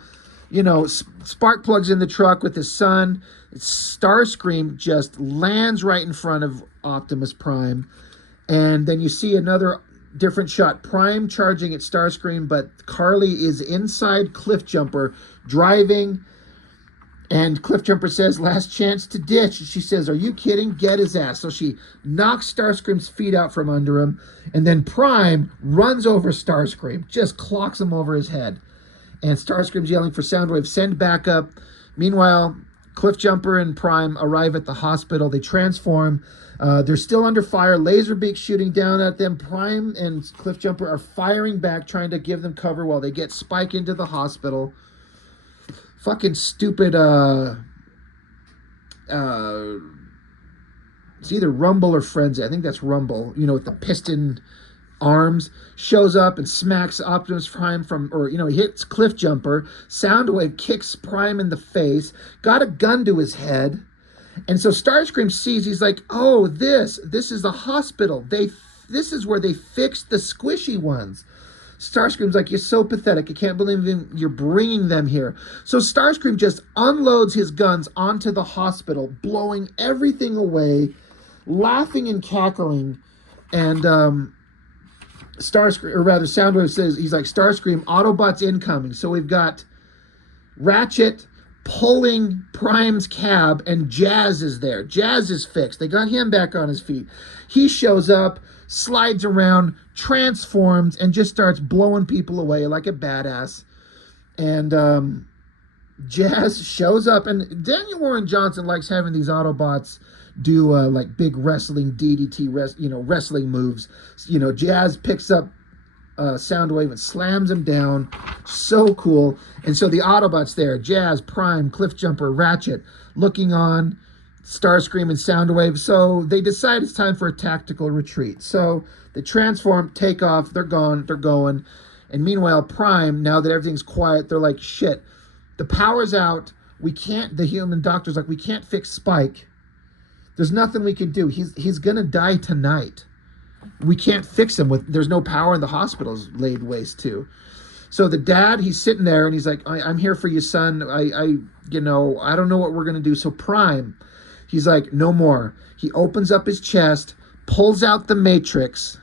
you know, Sparkplug's in the truck with his son. Starscream just lands right in front of Optimus Prime. And then you see another different shot. Prime charging at Starscream, but Carly is inside Cliffjumper driving. And Cliffjumper says, last chance to ditch. And she says, are you kidding? Get his ass. So she knocks Starscream's feet out from under him. And then Prime runs over Starscream, just clocks him over his head. And Starscream's yelling for Soundwave, send backup. Meanwhile, Cliffjumper and Prime arrive at the hospital. They transform. They're still under fire. Laserbeak shooting down at them. Prime and Cliffjumper are firing back, trying to give them cover while they get Spike into the hospital. Fucking stupid, it's either Rumble or Frenzy. I think that's Rumble, you know, with the piston arms, shows up and smacks Optimus Prime he hits Cliffjumper. Soundwave kicks Prime in the face, got a gun to his head. And so Starscream sees, he's like, oh, this is the hospital. This is where they fixed the squishy ones. Starscream's like, you're so pathetic. I can't believe you're bringing them here. So Starscream just unloads his guns onto the hospital, blowing everything away, laughing and cackling. And Starscream, or rather Soundwave says, he's like, Starscream, Autobots incoming. So we've got Ratchet pulling Prime's cab, and Jazz is there. Jazz is fixed. They got him back on his feet. He shows up, slides around, transforms, and just starts blowing people away like a badass. And Jazz shows up, and Daniel Warren Johnson likes having these Autobots do like big wrestling DDT, wrestling moves. Jazz picks up Soundwave and slams him down. So cool. And so the Autobots there, Jazz, Prime, Cliffjumper, Ratchet, looking on, Starscream and Soundwave. So they decide it's time for a tactical retreat. So they transform, take off, they're gone, they're going. And meanwhile, Prime, now that everything's quiet, they're like, shit, the power's out. We can't, the human doctor's like, we can't fix Spike. There's nothing we can do. He's gonna die tonight. We can't fix him there's no power, and the hospital's laid waste too. So the dad, he's sitting there and he's like, I'm here for you, son. I don't know what we're gonna do. So Prime, he's like, no more. He opens up his chest, pulls out the Matrix.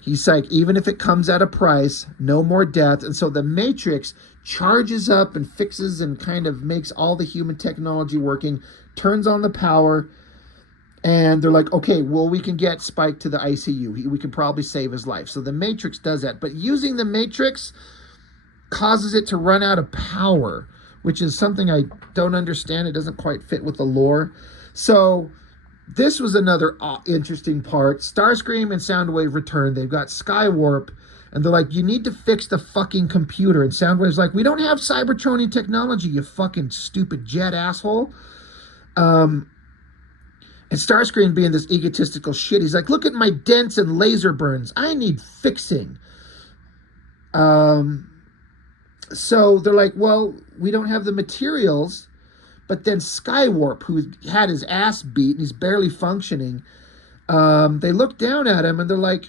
He's like, even if it comes at a price, no more death. And so the Matrix charges up and fixes and kind of makes all the human technology working, turns on the power. And they're like, okay, well, we can get Spike to the ICU. We can probably save his life. So the Matrix does that. But using the Matrix causes it to run out of power, which is something I don't understand. It doesn't quite fit with the lore. So this was another interesting part. Starscream and Soundwave return. They've got Skywarp. And they're like, you need to fix the fucking computer. And Soundwave's like, we don't have Cybertronian technology, you fucking stupid jet asshole. And Starscream being this egotistical shit, he's like, look at my dents and laser burns. I need fixing. So they're like, well, we don't have the materials. But then Skywarp, who had his ass beat and he's barely functioning, they look down at him and they're like,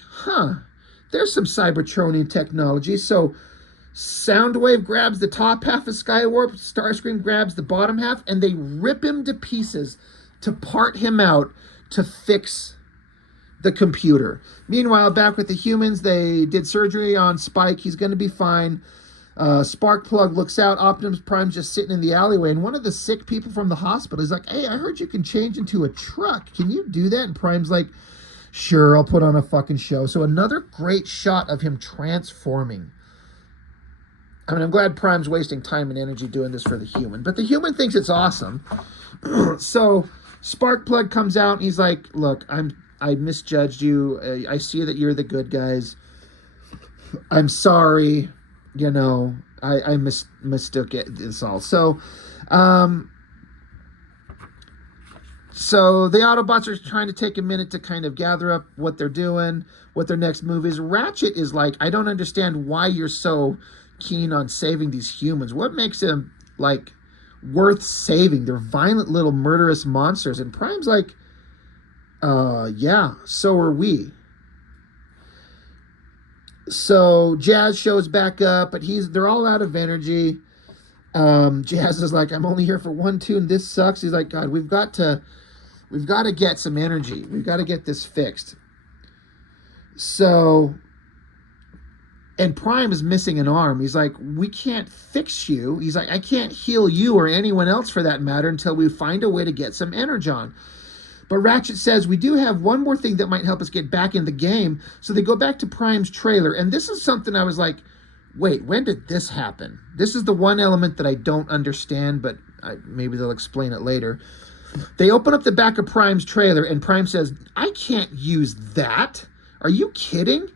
there's some Cybertronian technology. So Soundwave grabs the top half of Skywarp, Starscream grabs the bottom half, and they rip him to pieces to part him out to fix the computer. Meanwhile, back with the humans, they did surgery on Spike. He's going to be fine. Sparkplug looks out. Optimus Prime's just sitting in the alleyway, and one of the sick people from the hospital is like, hey, I heard you can change into a truck. Can you do that? And Prime's like, sure, I'll put on a fucking show. So another great shot of him transforming. I mean, I'm glad Prime's wasting time and energy doing this for the human, but the human thinks it's awesome. So Sparkplug comes out and he's like, look, I misjudged you. I see that you're the good guys. I'm sorry. I mistook this all. So the Autobots are trying to take a minute to kind of gather up what they're doing, what their next move is. Ratchet is like, I don't understand why you're so keen on saving these humans. What makes them, like, worth saving? They're violent little murderous monsters. And Prime's like, yeah, so are we. So Jazz shows back up, but they're all out of energy. Jazz is like, I'm only here for one tune. This sucks. He's like, God, we've got to get some energy. We've got to get this fixed. So, and Prime is missing an arm. He's like, we can't fix you. He's like, I can't heal you or anyone else for that matter until we find a way to get some energon. But Ratchet says, we do have one more thing that might help us get back in the game. So they go back to Prime's trailer. And this is something I was like, wait, when did this happen? This is the one element that I don't understand, but maybe they'll explain it later. They open up the back of Prime's trailer, and Prime says, I can't use that. Are you kidding?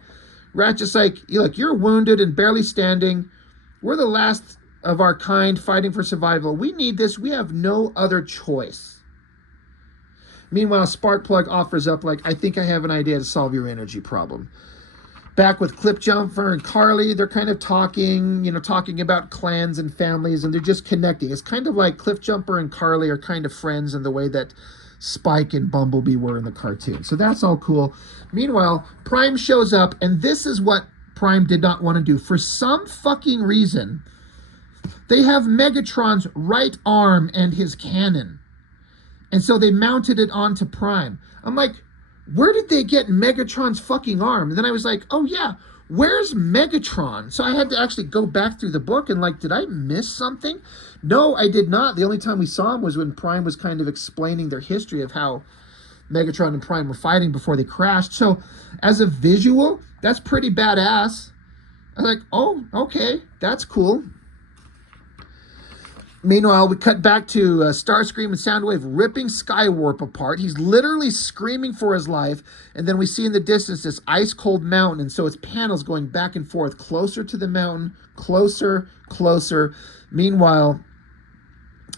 Ratchet's like, look, you're wounded and barely standing. We're the last of our kind fighting for survival. We need this. We have no other choice. Meanwhile, Sparkplug offers up, like, I think I have an idea to solve your energy problem. Back with Cliffjumper and Carly, they're kind of talking about clans and families, and they're just connecting. It's kind of like Cliffjumper and Carly are kind of friends in the way that Spike and Bumblebee were in the cartoon. So that's all cool. Meanwhile, Prime shows up, and this is what Prime did not want to do. For some fucking reason, they have Megatron's right arm and his cannon. And so they mounted it onto Prime. I'm like, where did they get Megatron's fucking arm? And then I was like, oh yeah, where's Megatron? So I had to actually go back through the book and like, did I miss something? No, I did not. The only time we saw him was when Prime was kind of explaining their history of how Megatron and Prime were fighting before they crashed. So as a visual, that's pretty badass. I was like, oh, okay, that's cool. Meanwhile, we cut back to Starscream and Soundwave ripping Skywarp apart. He's literally screaming for his life. And then we see in the distance this ice-cold mountain. And so its panels going back and forth, closer to the mountain, closer, closer. Meanwhile,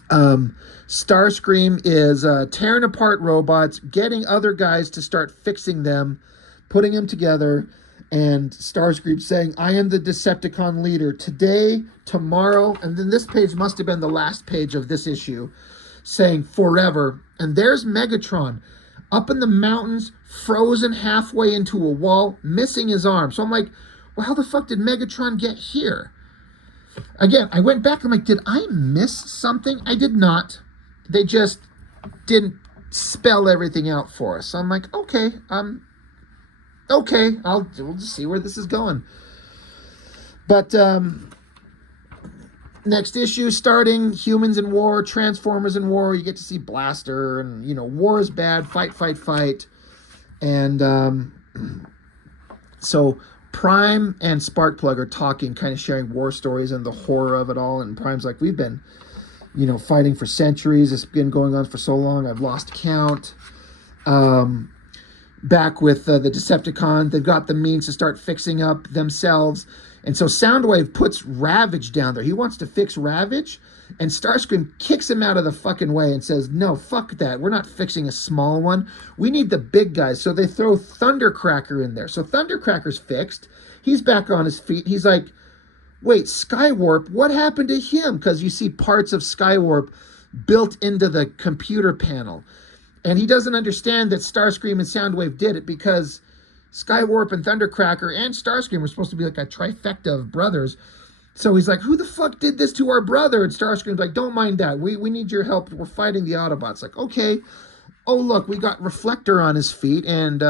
Starscream is tearing apart robots, getting other guys to start fixing them, putting them together. And Starscream saying, I am the Decepticon leader today, tomorrow. And then this page must have been the last page of this issue, saying forever. And there's Megatron up in the mountains, frozen halfway into a wall, missing his arm. So I'm like, well, how the fuck did Megatron get here? Again, I went back. I'm like, did I miss something? I did not. They just didn't spell everything out for us. So I'm like, okay, we'll just see where this is going. But next issue starting, Humans in War, Transformers in War. You get to see Blaster, and war is bad, fight, fight, fight. And so Prime and Sparkplug are talking, kind of sharing war stories and the horror of it all. And Prime's like, we've been fighting for centuries. It's been going on for so long, I've lost count. Back with the Decepticon, they've got the means to start fixing up themselves. And so Soundwave puts Ravage down there. He wants to fix Ravage, and Starscream kicks him out of the fucking way and says, no, fuck that. We're not fixing a small one. We need the big guys. So they throw Thundercracker in there. So Thundercracker's fixed. He's back on his feet. He's like, wait, Skywarp, what happened to him? Because you see parts of Skywarp built into the computer panel. And he doesn't understand that Starscream and Soundwave did it, because Skywarp and Thundercracker and Starscream were supposed to be like a trifecta of brothers. So he's like, who the fuck did this to our brother? And Starscream's like, don't mind that. We need your help. We're fighting the Autobots. Like, okay. Oh, look, we got Reflector on his feet and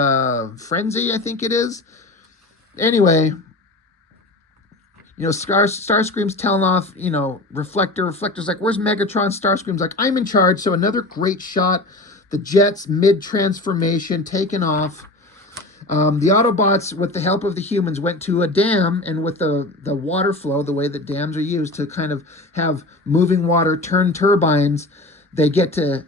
Frenzy, I think it is. Anyway, Starscream's telling off, Reflector. Reflector's like, where's Megatron? Starscream's like, I'm in charge. So another great shot. The jets mid-transformation taken off. The Autobots, with the help of the humans, went to a dam, and with the water flow, the way that dams are used to kind of have moving water turn turbines, they get their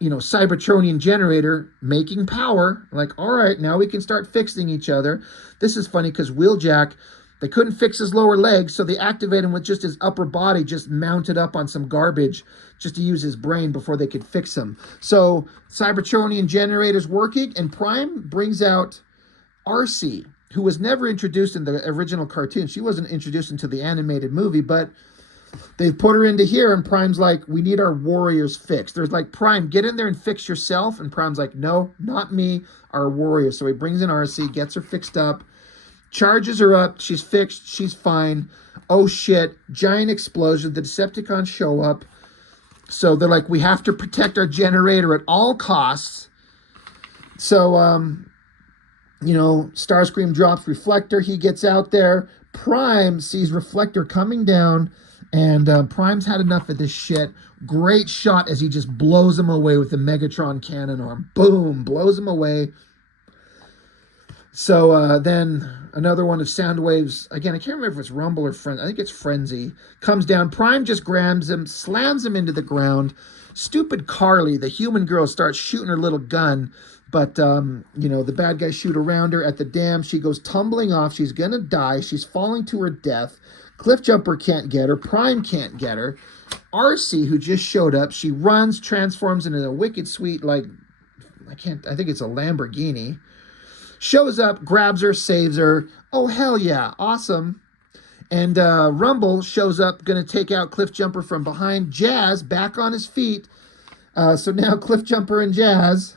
Cybertronian generator making power. Like, all right, now we can start fixing each other. This is funny because Wheeljack, they couldn't fix his lower legs, so they activate him with just his upper body just mounted up on some garbage just to use his brain before they could fix him. So Cybertronian generator's working, and Prime brings out Arcee, who was never introduced in the original cartoon. She wasn't introduced into the animated movie, but they've put her into here, and Prime's like, we need our warriors fixed. There's like, Prime, get in there and fix yourself. And Prime's like, no, not me, our warriors. So he brings in Arcee, gets her fixed up, charges her up. She's fixed. She's fine. Oh, shit. Giant explosion. The Decepticons show up. So they're like, we have to protect our generator at all costs. So, Starscream drops Reflector. He gets out there. Prime sees Reflector coming down, and Prime's had enough of this shit. Great shot as he just blows him away with the Megatron cannon arm. Boom, blows him away. So then another one of Soundwave's, again, I can't remember if it's Rumble or Frenzy. I think it's Frenzy. Comes down. Prime just grabs him, slams him into the ground. Stupid Carly, the human girl, starts shooting her little gun. But, the bad guys shoot around her at the dam. She goes tumbling off. She's going to die. She's falling to her death. Cliffjumper can't get her. Prime can't get her. Arcee, who just showed up, she runs, transforms into a wicked sweet, I think it's a Lamborghini. Shows up, grabs her, saves her. Oh, hell yeah. Awesome. And Rumble shows up, going to take out Cliffjumper from behind. Jazz back on his feet. So now Cliffjumper and Jazz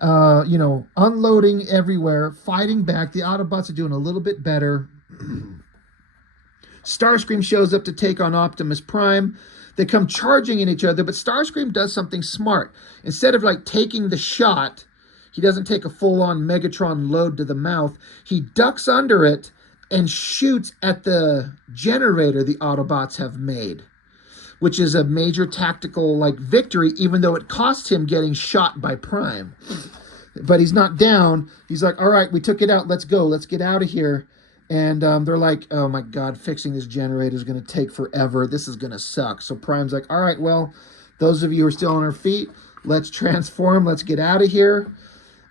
unloading everywhere, fighting back. The Autobots are doing a little bit better. Starscream shows up to take on Optimus Prime. They come charging at each other, but Starscream does something smart. Instead of like taking the shot, he doesn't take a full-on Megatron load to the mouth. He ducks under it and shoots at the generator the Autobots have made, which is a major tactical like victory, even though it cost him getting shot by Prime. But he's not down. He's like, all right, we took it out. Let's go. Let's get out of here. And they're like, oh my God, fixing this generator is going to take forever. This is going to suck. So Prime's like, all right, well, those of you who are still on our feet, let's transform. Let's get out of here.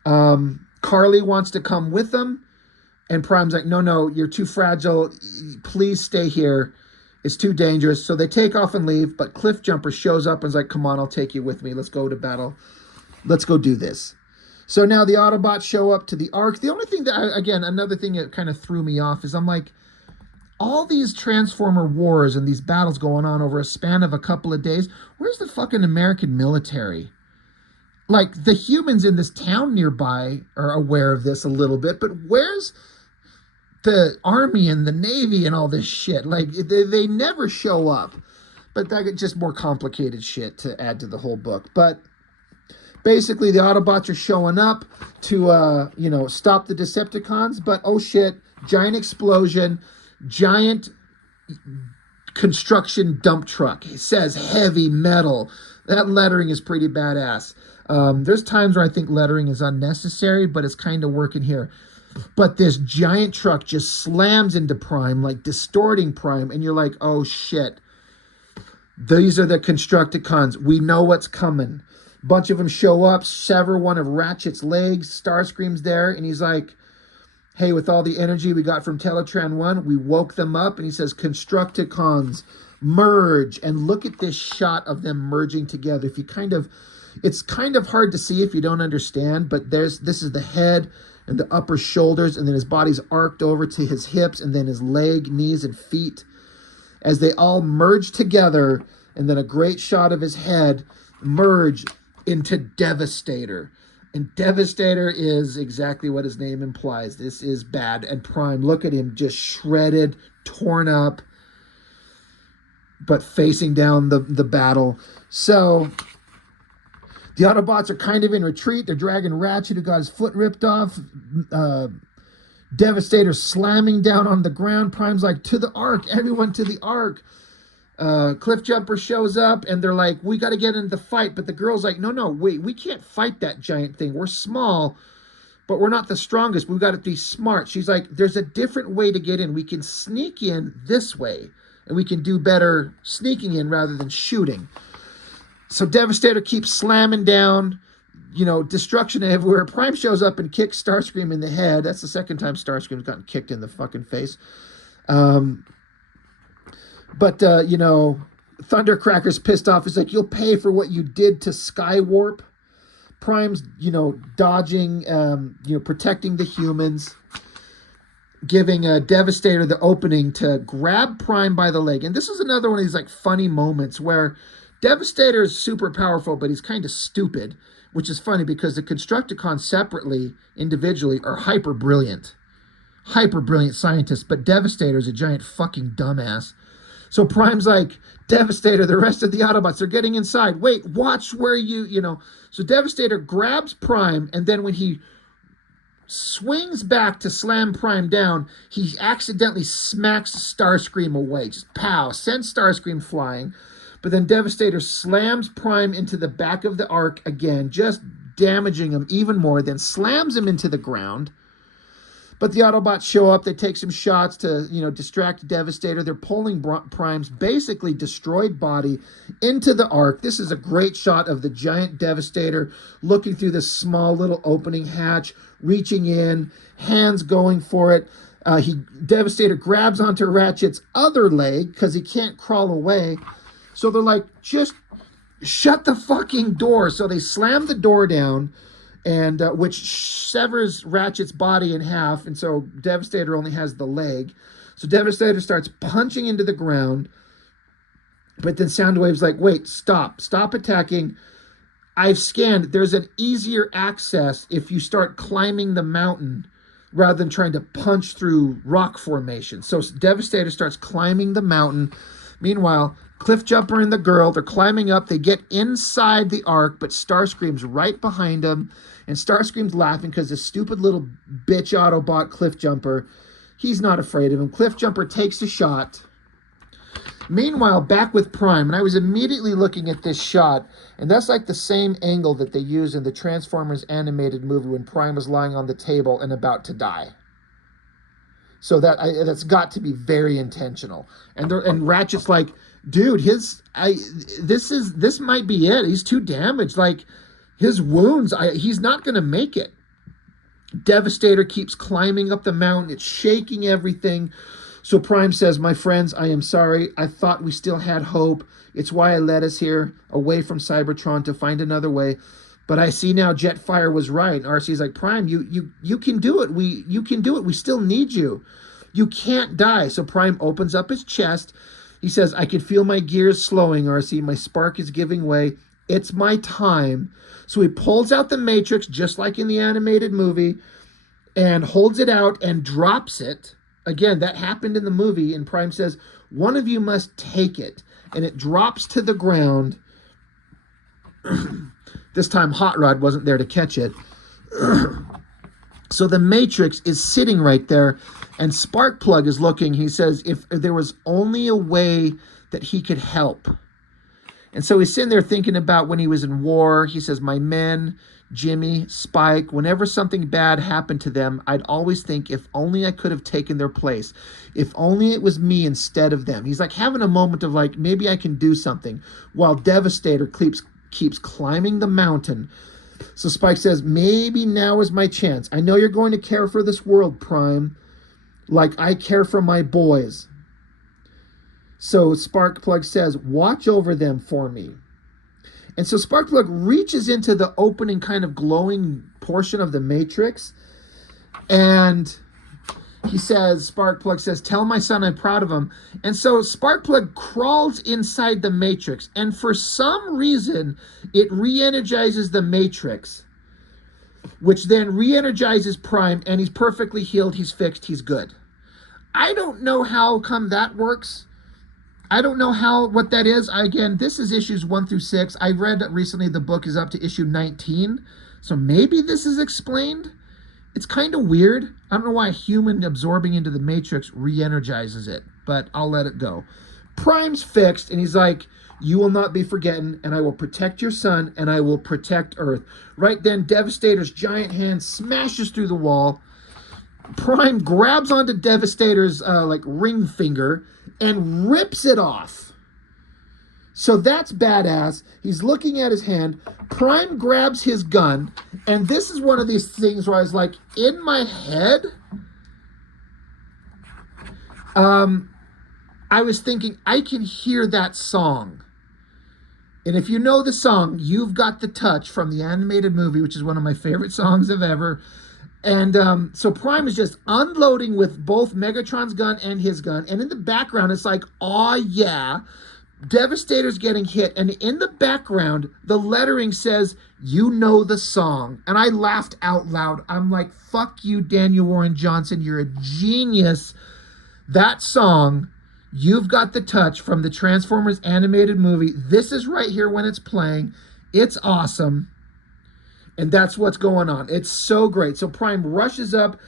Carly wants to come with them. And Prime's like, no, you're too fragile. Please stay here. It's too dangerous. So they take off and leave. But Cliffjumper shows up and is like, come on, I'll take you with me. Let's go to battle. Let's go do this. So now the Autobots show up to the Ark. The only thing that, another thing that kind of threw me off is I'm like, all these Transformer wars and these battles going on over a span of a couple of days, where's the fucking American military? Like, the humans in this town nearby are aware of this a little bit, but where's the Army and the Navy and all this shit? Like, they never show up. But that's just more complicated shit to add to the whole book. But basically, the Autobots are showing up to, stop the Decepticons. But, oh shit, giant explosion, giant construction dump truck. It says heavy metal. That lettering is pretty badass. There's times where I think lettering is unnecessary, but it's kind of working here. But this giant truck just slams into Prime, like distorting Prime. And you're like, oh shit. These are the Constructicons. We know what's coming. Bunch of them show up, sever one of Ratchet's legs. Starscream's there, and he's like, hey, with all the energy we got from Teletran 1, we woke them up. And he says, Constructicons, merge. And look at this shot of them merging together. It's kind of hard to see if you don't understand, but this is the head and the upper shoulders, and then his body's arced over to his hips, and then his leg, knees, and feet as they all merge together, and then a great shot of his head merge into Devastator. And Devastator is exactly what his name implies. This is bad. And Prime, look at him, just shredded, torn up, but facing down the battle. So the Autobots are kind of in retreat. They're dragging Ratchet, who got his foot ripped off. Devastator slamming down on the ground. Prime's like, to the Ark, everyone to the Ark. Cliffjumper shows up, and they're like, we got to get into the fight. But the girl's like, no, wait, we can't fight that giant thing. We're small, but we're not the strongest. We've got to be smart. She's like, there's a different way to get in. We can sneak in this way, and we can do better sneaking in rather than shooting. So Devastator keeps slamming down, destruction everywhere. Prime shows up and kicks Starscream in the head. That's the second time Starscream's gotten kicked in the fucking face. But Thundercracker's pissed off. He's like, you'll pay for what you did to Skywarp. Prime's, dodging, protecting the humans, giving Devastator the opening to grab Prime by the leg. And this is another one of these, like, funny moments where Devastator is super powerful, but he's kind of stupid, which is funny because the Constructicons separately, individually, are hyper brilliant scientists, but Devastator is a giant fucking dumbass. So Prime's like, Devastator, the rest of the Autobots are getting inside. Wait, watch where So Devastator grabs Prime, and then when he swings back to slam Prime down, he accidentally smacks Starscream away. Just pow, sends Starscream flying. But then Devastator slams Prime into the back of the Ark again, just damaging him even more, then slams him into the ground. But the Autobots show up. They take some shots to, distract Devastator. They're pulling Prime's basically destroyed body into the Ark. This is a great shot of the giant Devastator looking through this small little opening hatch, reaching in, hands going for it. Devastator grabs onto Ratchet's other leg because he can't crawl away. So they're like, just shut the fucking door. So they slam the door down, and which severs Ratchet's body in half. And so Devastator only has the leg. So Devastator starts punching into the ground. But then Soundwave's like, wait, stop attacking. I've scanned. There's an easier access if you start climbing the mountain rather than trying to punch through rock formation. So Devastator starts climbing the mountain. Meanwhile, Cliffjumper and the girl, they're climbing up. They get inside the ark, but Starscream's right behind them. And Starscream's laughing because this stupid little bitch Autobot Cliffjumper, he's not afraid of him. Cliffjumper takes a shot. Meanwhile, back with Prime, and I was immediately looking at this shot, and that's like the same angle that they used in the Transformers animated movie when Prime was lying on the table and about to die. So that's got to be very intentional. And Ratchet's like, dude, this might be it. He's too damaged. Like, his wounds, he's not going to make it. Devastator keeps climbing up the mountain. It's shaking everything. So Prime says, my friends, I am sorry. I thought we still had hope. It's why I led us here away from Cybertron to find another way. But I see now Jetfire was right. And RC's like, Prime, you can do it. You can do it. We still need you. You can't die. So Prime opens up his chest. He says, I can feel my gears slowing, RC. My spark is giving way. It's my time. So he pulls out the Matrix, just like in the animated movie, and holds it out and drops it. Again, that happened in the movie, and Prime says, one of you must take it. And it drops to the ground. This time, Hot Rod wasn't there to catch it. So the Matrix is sitting right there, and Sparkplug is looking. He says, if there was only a way that he could help. And so he's sitting there thinking about when he was in war. He says, my men, Jimmy, Spike, whenever something bad happened to them, I'd always think, if only I could have taken their place. If only it was me instead of them. He's like having a moment of like, maybe I can do something, while Devastator keeps climbing the mountain. So Spike says, maybe now is my chance. I know you're going to care for this world, Prime, like I care for my boys. So Sparkplug says, watch over them for me. And so Sparkplug reaches into the opening kind of glowing portion of the Matrix. And he says, Sparkplug says, tell my son I'm proud of him. And so Sparkplug crawls inside the Matrix. And for some reason, it re-energizes the Matrix, which then re-energizes Prime. And he's perfectly healed. He's fixed. He's good. I don't know how come that works. I don't know what that is. Again, this is issues 1 through 6. I read recently the book is up to issue 19. So maybe this is explained. It's kind of weird. I don't know why a human absorbing into the Matrix re-energizes it, but I'll let it go. Prime's fixed, and he's like, you will not be forgotten, and I will protect your son, and I will protect Earth. Right then, Devastator's giant hand smashes through the wall. Prime grabs onto Devastator's ring finger and rips it off. So that's badass. He's looking at his hand. Prime grabs his gun, and this is one of these things where I was like, in my head, I was thinking, I can hear that song. And if you know the song, You've Got the Touch from the animated movie, which is one of my favorite songs of ever. And so Prime is just unloading with both Megatron's gun and his gun. And in the background, it's like, aw, yeah. Devastator's getting hit. And in the background, the lettering says, you know the song. And I laughed out loud. I'm like, fuck you, Daniel Warren Johnson. You're a genius. That song, You've Got the Touch from the Transformers animated movie. This is right here when it's playing. It's awesome. And that's what's going on. It's so great. So Prime rushes up,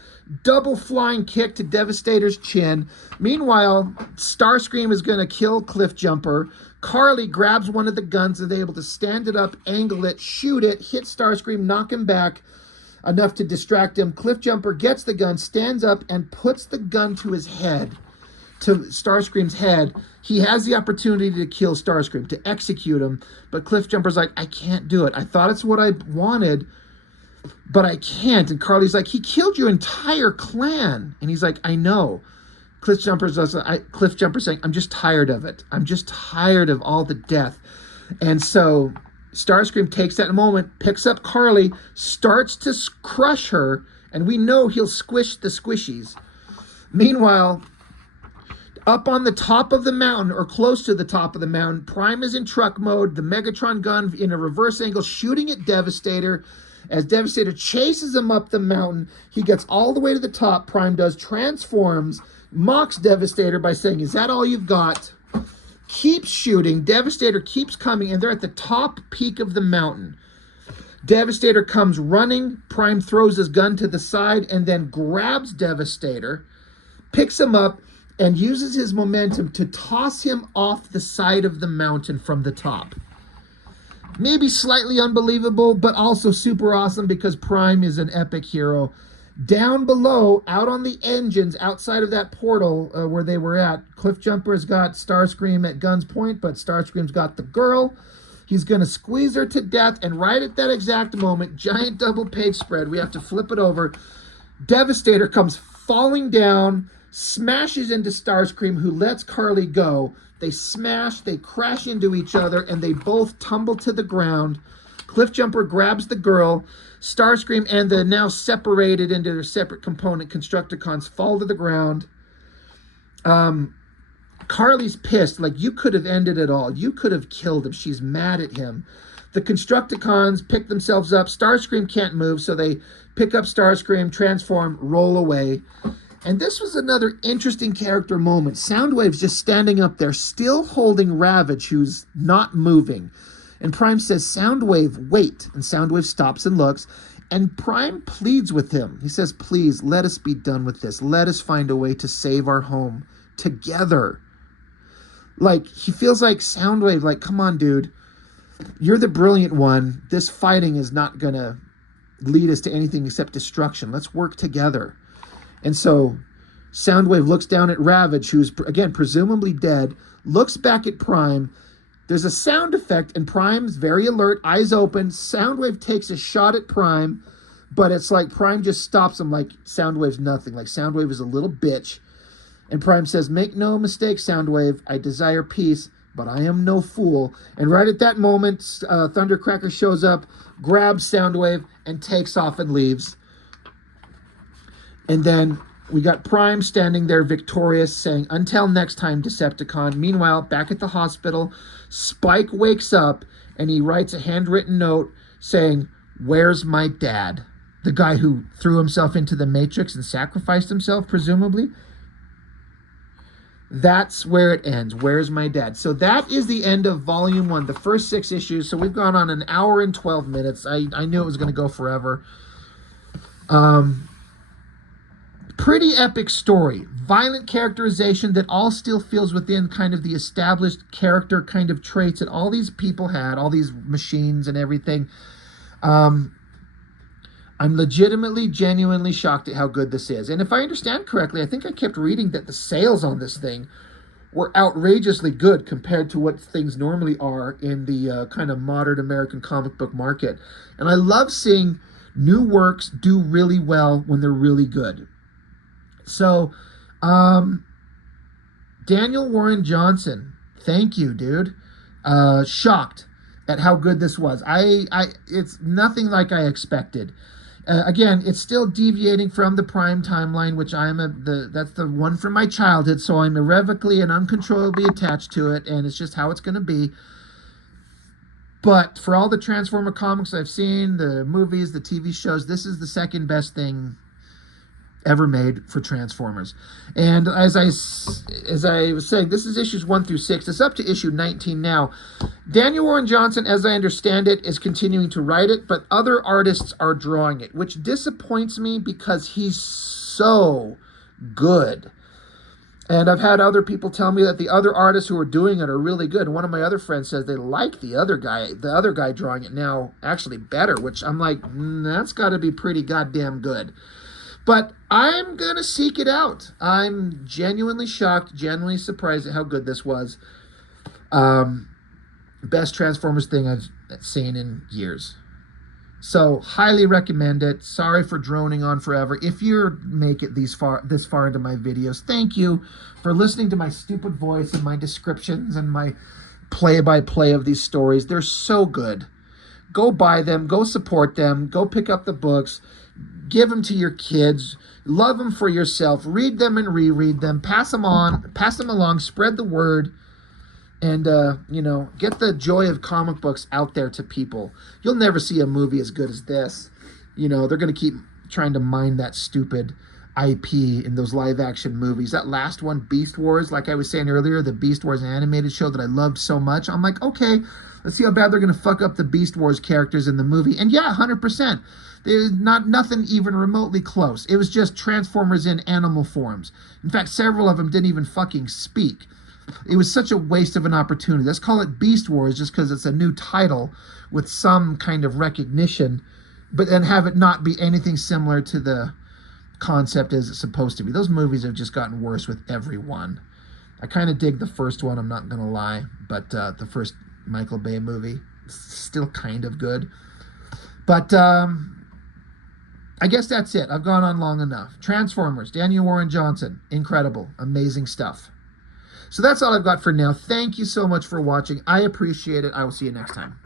double flying kick to Devastator's chin. Meanwhile, Starscream is going to kill Cliffjumper. Carly grabs one of the guns and they're able to stand it up, angle it, shoot it, hit Starscream, knock him back enough to distract him. Cliffjumper gets the gun, stands up, and puts the gun to his head, to Starscream's head. He has the opportunity to kill Starscream, to execute him, but Cliffjumper's like, I can't do it. I thought it's what I wanted, but I can't. And Carly's like, he killed your entire clan. And he's like, I know. Cliffjumper's saying, I'm just tired of it. I'm just tired of all the death. And so Starscream takes that moment, picks up Carly, starts to crush her, and we know he'll squish the squishies. Meanwhile, Up on the top of the mountain, or close to the top of the mountain, Prime is in truck mode, the Megatron gun in a reverse angle, shooting at Devastator. As Devastator chases him up the mountain, he gets all the way to the top, Prime does, transforms, mocks Devastator by saying, "Is that all you've got?" Keeps shooting, Devastator keeps coming, and they're at the top peak of the mountain. Devastator comes running, Prime throws his gun to the side and then grabs Devastator, picks him up, and uses his momentum to toss him off the side of the mountain from the top. Maybe slightly unbelievable, but also super awesome because Prime is an epic hero. Down below, out on the engines, outside of that portal where they were at, Cliffjumper's got Starscream at gun's point, but Starscream's got the girl. He's going to squeeze her to death, and right at that exact moment, giant double page spread, we have to flip it over. Devastator comes falling down, smashes into Starscream, who lets Carly go. They smash, they crash into each other, and they both tumble to the ground. Cliffjumper grabs the girl. Starscream and the now separated into their separate component Constructicons fall to the ground. Carly's pissed. Like, you could have ended it all. You could have killed him. She's mad at him. The Constructicons pick themselves up. Starscream can't move, so they pick up Starscream, transform, roll away. And this was another interesting character moment. Soundwave's just standing up there, still holding Ravage, who's not moving. And Prime says, "Soundwave, wait." And Soundwave stops and looks. And Prime pleads with him. He says, "Please, let us be done with this. Let us find a way to save our home together." Like, he feels like Soundwave, like, come on, dude. You're the brilliant one. This fighting is not going to lead us to anything except destruction. Let's work together. And so Soundwave looks down at Ravage, who's, again, presumably dead, looks back at Prime. There's a sound effect, and Prime's very alert, eyes open. Soundwave takes a shot at Prime, but it's like Prime just stops him like Soundwave's nothing. Like Soundwave is a little bitch. And Prime says, "Make no mistake, Soundwave, I desire peace, but I am no fool." And right at that moment, Thundercracker shows up, grabs Soundwave, and takes off and leaves. And then we got Prime standing there victorious, saying, "Until next time, Decepticon." Meanwhile, back at the hospital, Spike wakes up and he writes a handwritten note saying, "Where's my dad?" The guy who threw himself into the Matrix and sacrificed himself, presumably. That's where it ends. Where's my dad? So that is the end of Volume 1, the first 6 issues. So we've gone on an hour and 12 minutes. I knew it was going to go forever. Pretty epic story. Violent characterization that all still feels within kind of the established character kind of traits that all these people had, all these machines and everything. I'm legitimately, genuinely shocked at how good this is. And if I understand correctly, I think I kept reading that the sales on this thing were outrageously good compared to what things normally are in the kind of modern American comic book market. And I love seeing new works do really well when they're really good. So, Daniel Warren Johnson, thank you, dude. Shocked at how good this was. It's nothing like I expected. Again, it's still deviating from the Prime timeline, which that's the one from my childhood, so I'm irrevocably and uncontrollably attached to it, and it's just how it's going to be. But for all the Transformer comics I've seen, the movies, the TV shows, this is the second best thing ever made for Transformers. And as I was saying, this is issues 1 through 6. It's up to issue 19 now. Daniel Warren Johnson, as I understand it, is continuing to write it, but other artists are drawing it, which disappoints me because he's so good. And I've had other people tell me that the other artists who are doing it are really good. And one of my other friends says they like the other guy drawing it now actually better, which I'm like, that's got to be pretty goddamn good. But I'm going to seek it out. I'm genuinely shocked, genuinely surprised at how good this was. Best Transformers thing I've seen in years. So, highly recommend it. Sorry for droning on forever. If you make it this far into my videos, thank you for listening to my stupid voice and my descriptions and my play-by-play of these stories. They're so good. Go buy them. Go support them. Go pick up the books. Give them to your kids. Love them for yourself. Read them and reread them. Pass them on. Pass them along. Spread the word. And, get the joy of comic books out there to people. You'll never see a movie as good as this. They're going to keep trying to mine that stupid IP in those live action movies. That last one, Beast Wars, like I was saying earlier, the Beast Wars animated show that I loved so much. I'm like, okay, let's see how bad they're going to fuck up the Beast Wars characters in the movie. And yeah, 100%. There's nothing even remotely close. It was just Transformers in animal forms. In fact, several of them didn't even fucking speak. It was such a waste of an opportunity. Let's call it Beast Wars just because it's a new title with some kind of recognition, but then have it not be anything similar to the concept as it's supposed to be. Those movies have just gotten worse with every one. I kind of dig the first one, I'm not going to lie, but the first Michael Bay movie, still kind of good. But I guess that's it. I've gone on long enough. Transformers, Daniel Warren Johnson, incredible, amazing stuff. So that's all I've got for now. Thank you so much for watching. I appreciate it. I will see you next time.